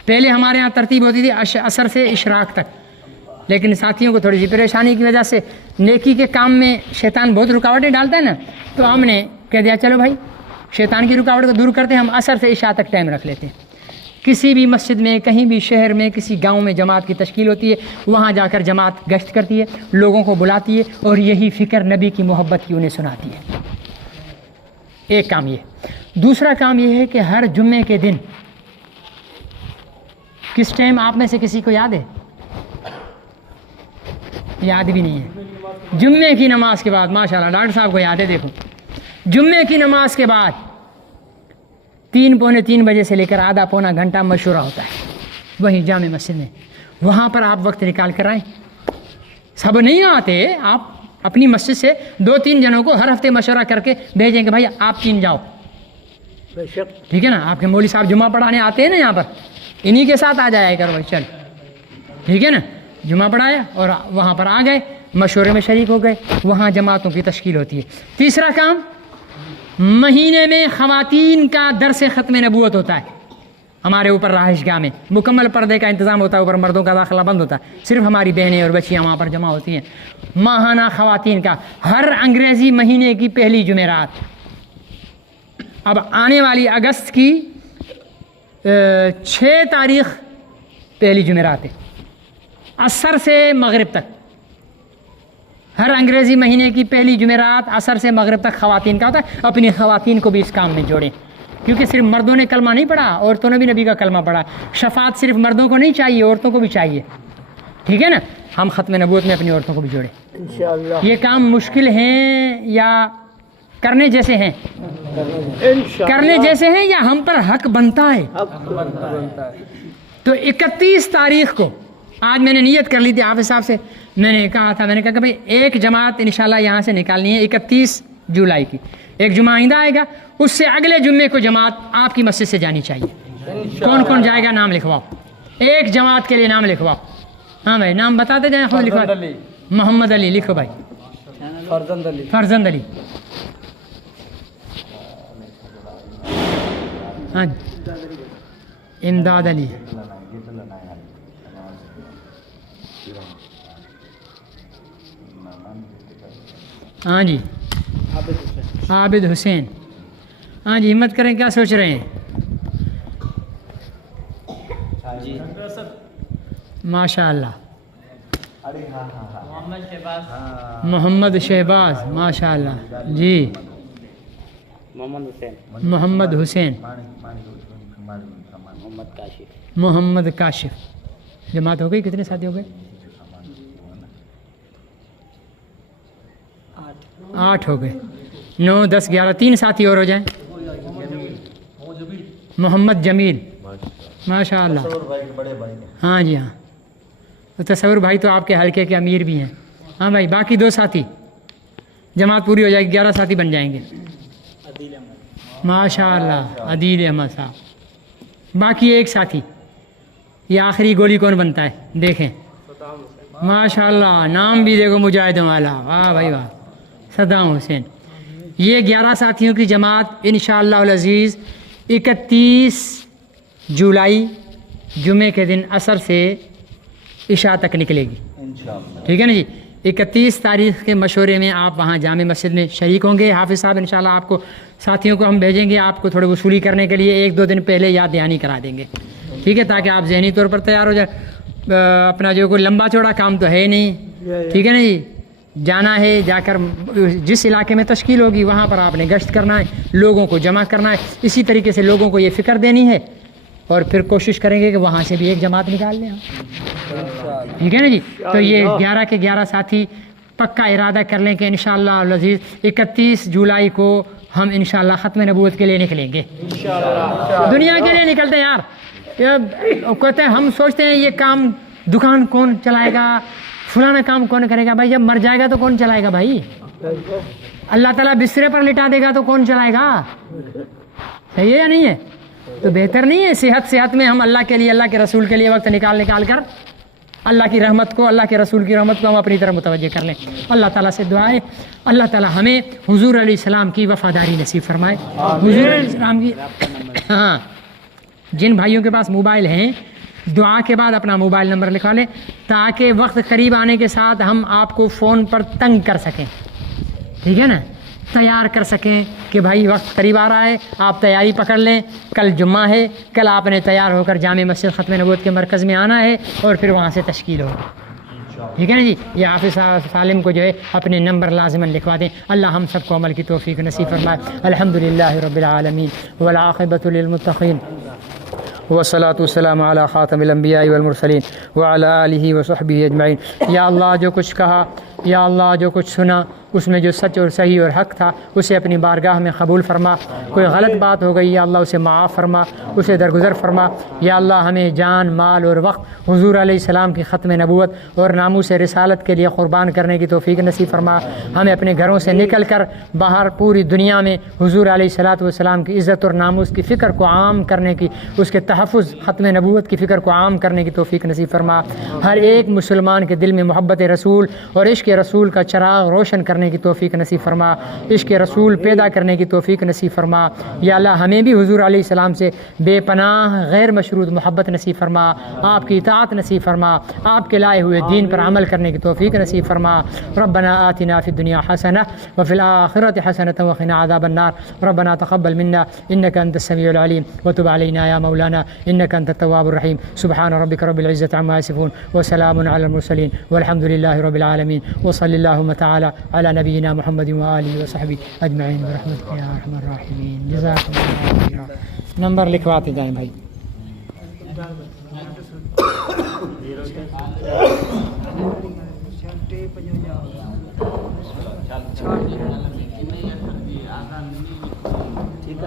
پہلے ہمارے یہاں ترتیب ہوتی تھی عصر سے اشراق تک، لیکن ساتھیوں کو تھوڑی سی پریشانی کی وجہ سے، نیکی کے کام میں شیطان بہت رکاوٹیں ڈالتا ہے نا، تو ہم نے کہہ دیا چلو بھائی شیطان کی رکاوٹ کو دور کرتے ہیں، ہم عصر سے عشاء تک ٹائم رکھ لیتے ہیں۔ کسی بھی مسجد میں، کہیں بھی شہر میں، کسی گاؤں میں جماعت کی تشکیل ہوتی ہے، وہاں جا کر جماعت گشت کرتی ہے، لوگوں کو بلاتی ہے، اور یہی فکر نبی کی محبت کی انہیں سناتی ہے۔ ایک کام یہ۔ دوسرا کام یہ ہے کہ ہر جمعے کے دن، کس ٹائم آپ میں سے کسی کو یاد ہے؟ یاد بھی نہیں ہے۔ جمعے کی نماز کے بعد، ماشاءاللہ ڈاکٹر صاحب کو یاد ہے، دیکھو جمعے کی نماز کے بعد 3 پونے 3 بجے سے لے کر آدھا پونا گھنٹہ مشورہ ہوتا ہے وہیں جامع مسجد میں، وہاں پر آپ وقت نکال کر آئیں۔ سب نہیں آتے، آپ اپنی مسجد سے 2-3 جنوں کو ہر ہفتے مشورہ کر کے بھیجیں کہ بھائی آپ 3 جاؤ، بے شک، ٹھیک ہے نا؟ آپ کے مولوی صاحب جمعہ پڑھانے آتے ہیں نا یہاں پر، انہی کے ساتھ آ جایا کرو بھائی، چل ٹھیک ہے نا؟ جمعہ پڑھایا اور وہاں پر آ گئے، مشورے میں شریک ہو گئے، وہاں جماعتوں کی تشکیل ہوتی ہے۔ تیسرا کام، مہینے میں خواتین کا درس ختم نبوت ہوتا ہے ہمارے اوپر رہائش گاہ میں، مکمل پردے کا انتظام ہوتا ہے، اوپر مردوں کا داخلہ بند ہوتا ہے، صرف ہماری بہنیں اور بچیاں وہاں پر جمع ہوتی ہیں۔ ماہانہ خواتین کا ہر انگریزی مہینے کی پہلی جمعرات، اب آنے والی اگست کی 6 تاریخ پہلی جمعرات ہے، عصر سے مغرب تک، ہر انگریزی مہینے کی پہلی جمعرات عصر سے مغرب تک خواتین کا ہوتا ہے۔ اپنی خواتین کو بھی اس کام میں جوڑیں، کیونکہ صرف مردوں نے کلمہ نہیں پڑھا، عورتوں نے بھی نبی کا کلمہ پڑھا۔ شفاعت صرف مردوں کو نہیں چاہیے، عورتوں کو بھی چاہیے، ٹھیک ہے نا؟ ہم ختم نبوت میں اپنی عورتوں کو بھی جوڑیں۔ انشاءاللہ یہ کام مشکل ہیں یا کرنے جیسے ہیں؟ انشاءاللہ کرنے جیسے ہیں یا ہم پر حق بنتا ہے؟ حق بنتا ہے۔ تو 31 تاریخ کو آج میں نے نیت کر لی تھی حافظ صاحب سے، میں نے کہا کہ بھائی ایک جماعت انشاءاللہ یہاں سے نکالنی ہے 31 جولائی کی، ایک جمعہ آئندہ آئے گا، اس سے اگلے جمعے کو جماعت آپ کی مسجد سے جانی چاہیے۔ کون کون جائے گا نام لکھواؤ، ایک جماعت کے لیے نام لکھواؤ۔ ہاں بھائی نام بتاتے جائیں، خود لکھوا۔ محمد علی لکھو بھائی، فرزند علی، ہاں امداد علی ہاں جی عابد حسین ہاں جی ہمت کریں کیا سوچ رہے ہیں ماشاء اللہ محمد شہباز ماشاء اللہ جی محمد حسین محمد کاشف جماعت ہو گئی کتنے ساتھی ہو گئے 8 ہو گئے 9 10 11 3 ساتھی اور ہو جائیں محمد جمیل ماشاء اللہ ہاں جی ہاں تو تصور بھائی تو آپ کے حلقے کے امیر بھی ہیں ہاں بھائی باقی 2 ساتھی جماعت پوری ہو جائے گی 11 ساتھی بن جائیں گے ماشاء اللہ عدیل احمد صاحب باقی 1 ساتھی یہ آخری گولی کون بنتا ہے دیکھیں ماشاء اللہ نام بھی دیکھو مجاہدوں والا واہ بھائی واہ صدام حسین یہ 11 ساتھیوں کی جماعت انشاءاللہ العزیز 31 جولائی جمعے کے دن عصر سے عشاء تک نکلے گی ٹھیک ہے نا جی 31 تاریخ کے مشورے میں آپ وہاں جامع مسجد میں شریک ہوں گے حافظ صاحب انشاءاللہ آپ کو ساتھیوں کو ہم بھیجیں گے آپ کو تھوڑے وصولی کرنے کے لیے 1-2 دن پہلے یاد دہانی کرا دیں گے ٹھیک ہے تاکہ آپ ذہنی طور پر تیار ہو جائے اپنا جو کوئی لمبا چوڑا کام تو ہے نہیں ٹھیک ہے نا جی جانا ہے جا کر جس علاقے میں تشکیل ہوگی وہاں پر آپ نے گشت کرنا ہے لوگوں کو جمع کرنا ہے اسی طریقے سے لوگوں کو یہ فکر دینی ہے اور پھر کوشش کریں گے کہ وہاں سے بھی ایک جماعت نکال لیں ٹھیک ہے نا جی تو یہ 11 کے 11 ساتھی پکا ارادہ کر لیں کہ انشاءاللہ العزیز 31 جولائی کو ہم انشاءاللہ ختم نبوت کے لیے نکلیں گے دنیا کے لیے نکلتے ہیں یار کہتے ہیں ہم سوچتے ہیں یہ کام دکان کون چلائے گا فلانا کام کون کرے گا بھائی جب مر جائے گا تو کون چلائے گا بھائی اللہ تعالیٰ بسترے پر لٹا دے گا تو کون چلائے گا صحیح ہے یا نہیں ہے تو بہتر نہیں ہے صحت میں ہم اللہ کے لیے اللہ کے رسول کے لیے وقت نکال کر اللہ کی رحمت کو اللہ کے رسول کی رحمت کو ہم اپنی طرف متوجہ کر لیں اللہ تعالیٰ سے دعا ہے اللہ تعالیٰ ہمیں حضور علیہ السلام کی وفاداری نصیب فرمائے حضور علیہ السلام کی ہاں جن بھائیوں کے پاس موبائل ہیں دعا کے بعد اپنا موبائل نمبر لکھوا لیں تاکہ وقت قریب آنے کے ساتھ ہم آپ کو فون پر تنگ کر سکیں ٹھیک ہے نا تیار کر سکیں کہ بھائی وقت قریب آ رہا ہے آپ تیاری پکڑ لیں کل جمعہ ہے کل آپ نے تیار ہو کر جامع مسجد ختم نبوت کے مرکز میں آنا ہے اور پھر وہاں سے تشکیل ہوگی ٹھیک ہے نا جی یہ حافظ سالم کو جو ہے اپنے نمبر لازماً لکھوا دیں اللہ ہم سب کو عمل کی توفیق نصیب فرمائے الحمدللہ رب العالمین والعاقبۃ للمتقین والصلاة والسلام علی خاتم الانبیاء والمرسلین وعلی آلہ وصحبہ اجمعین یا اللہ جو کچھ کہا یا اللہ جو کچھ سنا اس میں جو سچ اور صحیح اور حق تھا اسے اپنی بارگاہ میں قبول فرما کوئی غلط بات ہو گئی یا اللہ اسے معاف فرما اسے درگزر فرما یا اللہ ہمیں جان مال اور وقت حضور علیہ السلام کی ختم نبوت اور ناموس رسالت کے لیے قربان کرنے کی توفیق نصیب فرما ہمیں اپنے گھروں سے نکل کر باہر پوری دنیا میں حضور علیہ السلام کی عزت اور ناموس کی فکر کو عام کرنے کی اس کے تحفظ ختم نبوت کی فکر کو عام کرنے کی توفیق نصیب فرما ہر ایک مسلمان کے دل میں محبت رسول اور عشق رسول کا چراغ روشن کرنے کی توفیق نصیب فرما عشق رسول پیدا کرنے کی توفیق نصیب فرما یا اللہ ہمیں بھی حضور علیہ السلام سے بے پناہ غیر مشروط محبت نصیب فرما آپ کی اطاعت نصیب فرما آپ کے لائے ہوئے دین پر عمل کرنے کی توفیق نصیب فرما ربنا آتنا فی الدنیا حسنہ وفی الآخرۃ حسنۃ وقنا عذاب النار ربنا تقبل منا انک انت السمیع العلیم وتب علینا یا مولانا انک انت التواب الرحیم سبحان ربک رب العزۃ عما یصفون وسلام علی المرسلین والحمد للہ رب العالمین وصلی اللہم تعالی علی نبینا محمد وآلہ وصحبہ اجمعین برحمتک یا ارحم الراحمین جزاکم اللہ خیرا نمبر لکھواتے جائیں بھائی چل